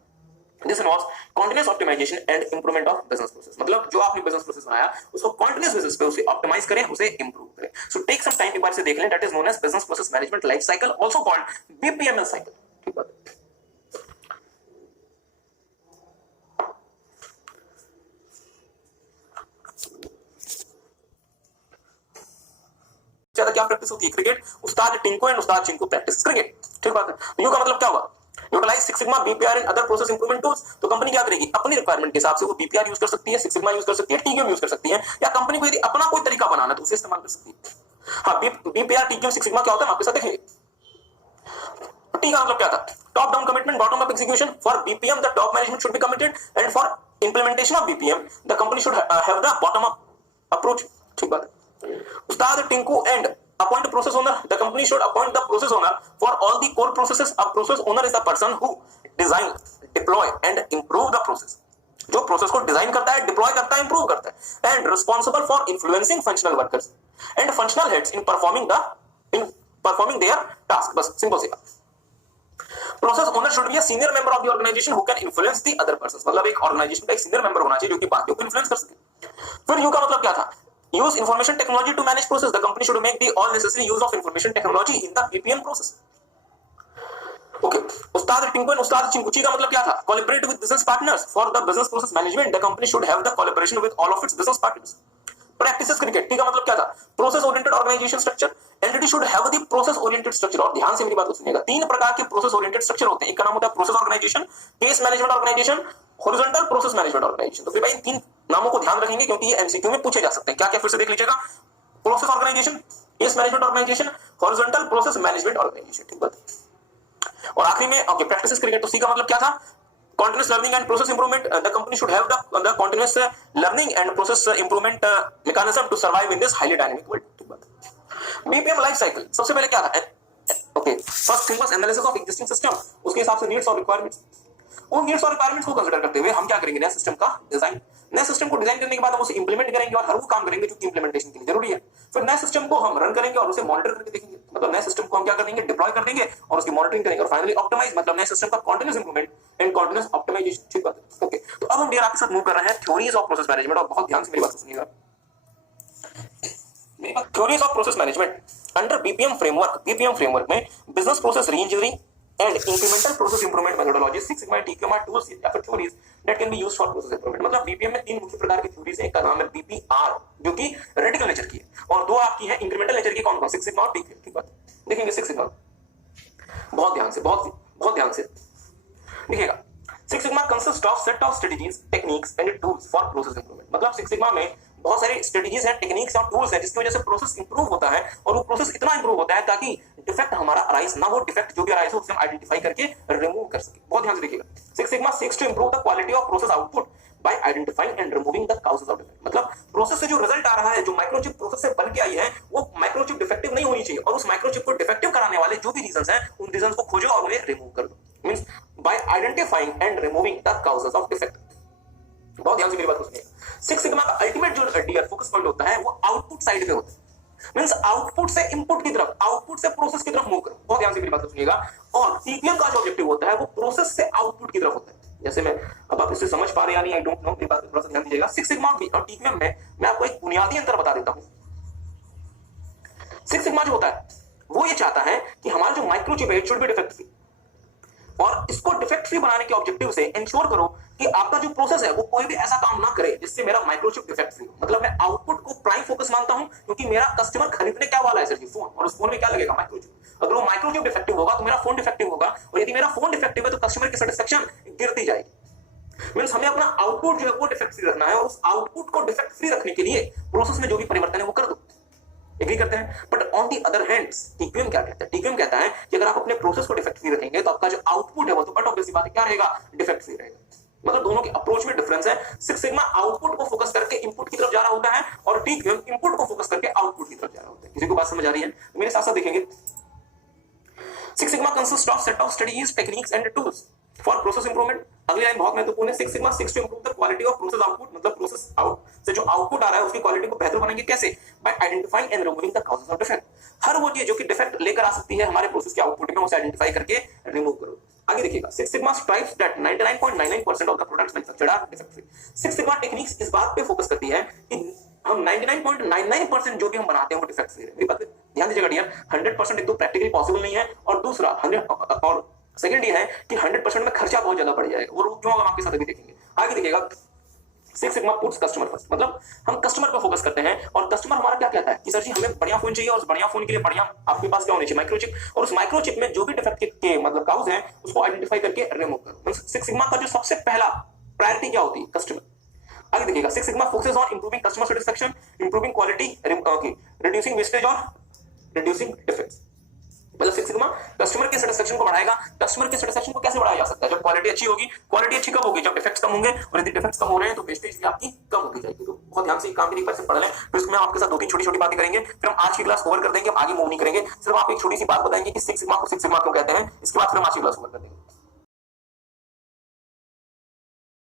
This involves continuous optimization and improvement of business process. मतलब जो आपने business process बनाया उसको continuous basis पे उसे optimize करें, उसे improve करें। So take some time एक बार से देख लें। That is known as business process management life cycle, also called BPML cycle. ठीक बात है। ज्यादा क्या प्रैक्टिस होती है, cricket. Ustad Tinku and Ustad Chinku practice cricket. ठीक बात है। यू का मतलब क्या हुआ, utilize six sigma BPR and other process improvement tools. तो कंपनी क्या करेगी, अपनी रिक्वायरमेंट के हिसाब से वो बीपीआर यूज कर सकती है, सिक्स सिग्मा यूज कर सकती है, टीक्यूएम यूज कर सकती है, या कंपनी को यदि अपना कोई तरीका बनाना है तो उसे इस्तेमाल कर सकती है। हाँ, बीपीआर टीक्यूएम सिक्स सिग्मा क्या होता है आपके साथ देखेंगे। टी का मतलब क्या था, top down commitment, bottom up execution. For BPM the top management should be committed and for implementation of BPM the company should have the bottom up approach. ठीक बात है। उस्ताद Tinku and appoint a process owner. The company should appoint the process owner for all the core processes. A process owner is the person who design, deploy and improve the process. जो process को design करता है, deploy करता है, improve करता है, and responsible for influencing functional workers and functional heads in performing their task. बस simple सी बात। Process owner should be a senior member of the organization who can influence the other persons. मतलब एक organisation का एक senior member होना चाहिए जो कि बाकियों को इन्फ्लुएंस कर सके। फिर यू का मतलब क्या था, use information technology to manage process. The company should make the all necessary use of information technology in the BPM process. Okay, Ustad Tinku and उस्ताद चिंकू का मतलब क्या था, collaborate with business partners for the business process management. The company should have the collaboration with all of its business partners. Practices cricket का मतलब क्या था, process oriented organization structure. Entity should have the process oriented structure. और ध्यान से मेरी बात को सुनिएगा, तीन प्रकार के process oriented structure होते हैं। एक का नाम होता है process organization, case management organization, horizontal process management organization। तो फिर भाई इन तीन नामों को ध्यान रखेंगे क्योंकि ये एमसीक्यू में पूछे जा सकते हैं। क्या क्या फिर से देख लीजिएगा, process organization, case management organization, horizontal process management organization. ठीक बात। और आखिरी में ओके प्रैक्टिसेस क्रिकेट। तो सी का मतलब क्या था, continuous learning and process improvement. The company should have the continuous learning and process improvement mechanism to survive in this highly dynamic world. ठीक बात। बीपीएम लाइफ साइकिल सबसे पहले क्या था, okay first thing was analysis of existing system, उसके हिसाब से needs और रिक्वायरमेंट्स। उन नीड्स और रिक्वायरमेंट्स को कंसीडर करते हुए हम क्या करेंगे, नया सिस्टम का डिजाइन। नए सिस्टम को डिजाइन करने के बाद हम उसे इंप्लीमेंट करेंगे और हर वो काम करेंगे जो कि इंप्लीमेंटेशन के लिए जरूरी है। फिर नए सिस्टम को हम रन करेंगे और उसे मॉनिटर करके देखेंगे। मतलब नए सिस्टम को हम क्या करेंगे, डिप्लॉय कर देंगे और उसकी मॉनिटरिंग करेंगे। और फाइनली ऑप्टिमाइज मतलब नए सिस्टम का continuous improvement and continuous optimization. ठीक बात है। ओके, तो अब हम डियर आपके साथ मूव कर रहे हैं थ्योरीज ऑफ प्रोसेस मैनेजमेंट। और बहुत ध्यान से मेरी बात सुनिएगा, theories of process management under BPM framework में business process reengineering and incremental process improvement methodology, Six Sigma and TQM are tools या फिर theories that can be used for process improvement। मतलब बीपीएम में तीन मुख्य प्रकार की थ्योरीज हैं। एक का नाम है बीपीआर जो कि रेडिकल नेचर की है, और दो आपकी है इंक्रीमेंटल नेचर की। कौन कौन, सिक्स सिग्मा और टीक्यूएम। ठीक बात, देखेंगे सिक्स सिग्मा बहुत ध्यान से, बहुत ध्यान से देखिएगा। Six sigma consist of set of strategies, techniques and tools for process improvement. मतलब सिक्स सिग्मा में बहुत सारी स्ट्रेटजीज हैं, टेक्निक्स और टूल्स हैं जिसकी वजह से प्रोसेस इंप्रूव होता है। और वो प्रोसेस इतना इंप्रूव होता है ताकि डिफेक्ट हमारा अराइज ना हो, डिफेक्ट जो भी अराइज हो उसे हम आइडेंटिफाई करके रिमूव कर सके। बहुत ध्यान से देखिएगा, six sigma seeks to improve the quality of process output by identifying and removing the causes of defect. मतलब प्रोसेस से जो रिजल्ट आ रहा है, जो माइक्रोचिप प्रोसेस से बन के आई है, वो माइक्रोचिप डिफेक्टिव नहीं होनी चाहिए। और उस माइक्रोचिप को डिफेक्टिव कराने वाले जो भी रीजंस हैं उन रीजंस को खोजो और उन्हें रिमूव कर दो। Means by identifying and removing the causes of defect. बहुत ध्यान से मेरी बात को सुनिए। सिक्स सिग्मा का अल्टीमेट जो डियर फोकस पॉइंट होता है वो आउटपुट साइड पे होता है, मींस आउटपुट से इनपुट की तरफ, आउटपुट से प्रोसेस की तरफ मूव करो। बहुत ध्यान से मेरी बात को सुनिएगा। और टीपीएम का जो ऑब्जेक्टिव होता है वो प्रोसेस से आउटपुट की तरफ होता है। जैसे मैं, अब आप इसे समझ पा रहे हैं या नहीं, आई डोंट नो, मेरी बात पे थोड़ा सा ध्यान दीजिएगा। सिक्स सिग्मा और टीपीएम में मैं आपको एक बुनियादी अंतर बता देता हूं। सिक्स सिग्मा जो होता है वो ये चाहता है कि हमारा जो माइक्रोचिप है it should be defect free, और इसको डिफेक्ट फ्री बनाने के ऑब्जेक्टिव से इंश्योर करो कि आपका जो प्रोसेस है वो कोई भी ऐसा काम ना करे जिससे मेरा माइक्रोचिप डिफेक्ट फ्री हो। मतलब मैं आउटपुट को प्राइम फोकस मानता हूं, क्योंकि मेरा कस्टमर खरीदने क्या वाला है सर जी, फोन, और उस फोन में क्या लगेगा, माइक्रोचिप। अगर वो माइक्रोचिप डिफेक्टिव होगा तो मेरा फोन डिफेक्टिव होगा, और यदि मेरा फोन डिफेक्टिव है तो कस्टमर की सेटिस्फेक्शन गिरती जाएगी। मींस हमें अपना आउटपुट जो है वो डिफेक्ट फ्री रखना है, और उस आउटपुट को डिफेक्ट फ्री रखने के लिए प्रोसेस में जो भी परिवर्तन है वो कर दो। एग्री करते हैं? But on the other hand TQM क्या कहता है? टीक्यूएम कहता है कि अगर आप अपने प्रोसेस को डिफेक्ट फ्री रखेंगे तो आपका जो आउटपुट है वो तो बट ऑब्वियसली बात है क्या रहेगा, डिफेक्ट फ्री रहेगा। मतलब दोनों के अप्रोच में डिफरेंस है। सिक्स सिग्मा आउटपुट को फोकस करके इनपुट की तरफ जा रहा होता है, और टीक्यूएम इनपुट को फोकस करके आउटपुट की तरफ जा रहा होता है। किसी को बात समझ आ रही है? तो मेरे साथ साथ देखेंगे। Six sigma consist of set of studies, techniques and tools for process improvement. अगली लाइन बहुत महत्वपूर्ण है। Six sigma seeks to improve the quality of process output, मतलब प्रोसेस आउट से जो आउटपुट आ रहा है उसकी क्वालिटी को बेहतर बनाएंगे। कैसे? By identifying and removing the causes of defect. हर वो चीज जो कि डिफेक्ट लेकर आ सकती है हमारे प्रोसेस के आउटपुट में, उसे आइडेंटिफाई करके रिमूव करो। आगे देखिएगा। Six sigma strives that 99.99% of the products manufactured are defect free. Six sigma techniques इस बात पे फोकस करती है कि हम 99.99% जो भी हम बनाते हैं वो डिफेक्ट फ्री है। ध्यान दीजिएगा डियर, 100% एक तो प्रैक्टिकली पॉसिबल नहीं है, और दूसरा 100 और सेकंड ये है कि 100% में खर्चा बहुत ज्यादा बढ़ जाएगा, और वो क्यों होगा आपके साथ अभी देखेंगे। आगे देखिएगा। Six sigma puts customer first, मतलब हम कस्टमर पर फोकस करते हैं, और कस्टमर हमारा क्या कहता है कि सर जी हमें बढ़िया फोन चाहिए, और उस बढ़िया फोन के लिए बढ़िया आपके पास क्या होनी चाहिए, माइक्रोचिप, और उस माइक्रोचिप में जो भी डिफेक्ट के मतलब काउज हैं उसको आइडेंटिफाई करके रिमूव करो। सिक्स सिग्मा का जो सबसे पहला प्रायोरिटी क्या होती है, कस्टमर। आगे देखिएगा। Six sigma focuses on improving customer satisfaction, improving quality, reducing wastage और रिड्यूसिंग डिफेक्ट्स। मतलब सिक्स सिग्मा कस्टमर के सेटिस्फैक्शन को बढ़ाएगा। कस्टमर के सेटिस्फैक्शन को कैसे बढ़ाया जा सकता है? जब क्वालिटी अच्छी होगी। क्वालिटी अच्छी कब होगी? जब डिफेक्ट्स कम होंगे, और यदि डिफेक्ट्स कम हो रहे हैं तो वेस्टेज भी आपकी कम होती जाएगी। तो बहुत ध्यान से काम की एक बार से पढ़ लें, फिर इसमें आपके साथ दो तीन छोटी छोटी बातें करेंगे, फिर हम आज की क्लास कवर कर देंगे, हम आगे मूव नहीं करेंगे। सिर्फ आप एक छोटी सी बात बताएंगे कि सिक्स सिग्मा को सिक्स सिग्मा क्यों कहते हैं, इसके बाद फिर हम आज की क्लास कवर करेंगे।